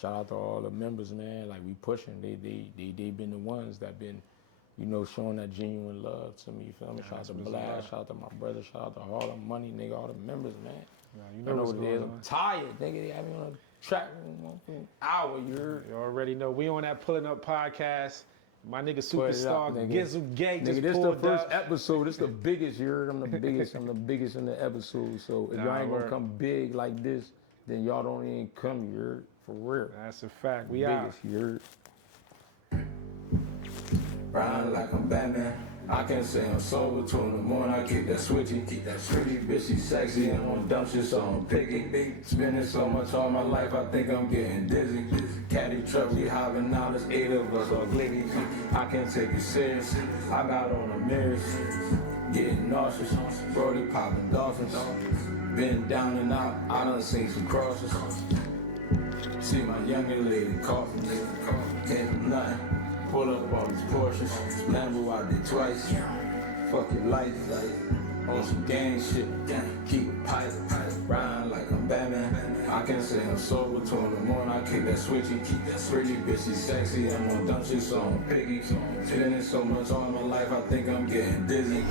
Shout out to all the members, man. Like, we pushing. They been the ones that been, you know, showing that genuine love to me. You feel me? Shout out to Blast. Shout out to my brother. Shout out to Harlem Money, nigga. All the members, man. Nah, you I know what's what it is. going I'm on. tired, nigga. They have me on a track for an hour. You heard? You already know we on that Pulling Up podcast. My nigga Put it up, Superstar nigga. Gizzle Gay just Nigga, this the pulled first up. episode. This the biggest. You heard? I'm the biggest. I'm the biggest in the episode. So if Nah, y'all ain't gonna word. come big like this, then y'all don't even come. You heard? For real. That's a fact. We out. Biggest. You heard? Riding like I'm Batman. I can't say I'm sober, 2 in the morning, I keep that switchy. Pretty bitch, she sexy, and on dumb shit, so I'm picky. Spending so much all my life, I think I'm getting dizzy. Caddy truck, we hopping out, there's 8 of us, all glitty. I can't take it serious, I got on the mirrors. Getting nauseous, Brody popping dolphins. Been down and out, I done seen some crosses. See my younger lady coughing, came from nothing. Pull up all these Porsches, Lambo I did twice. Fuck your life, on some gang shit. Keep it pipe, riding like I'm Batman. I can't say I'm sober, 2 in the morning, I keep that switchy. Pretty bitch, she sexy, I'm on dumb shit, so I'm picky. Spending so much all my life, I think I'm getting dizzy.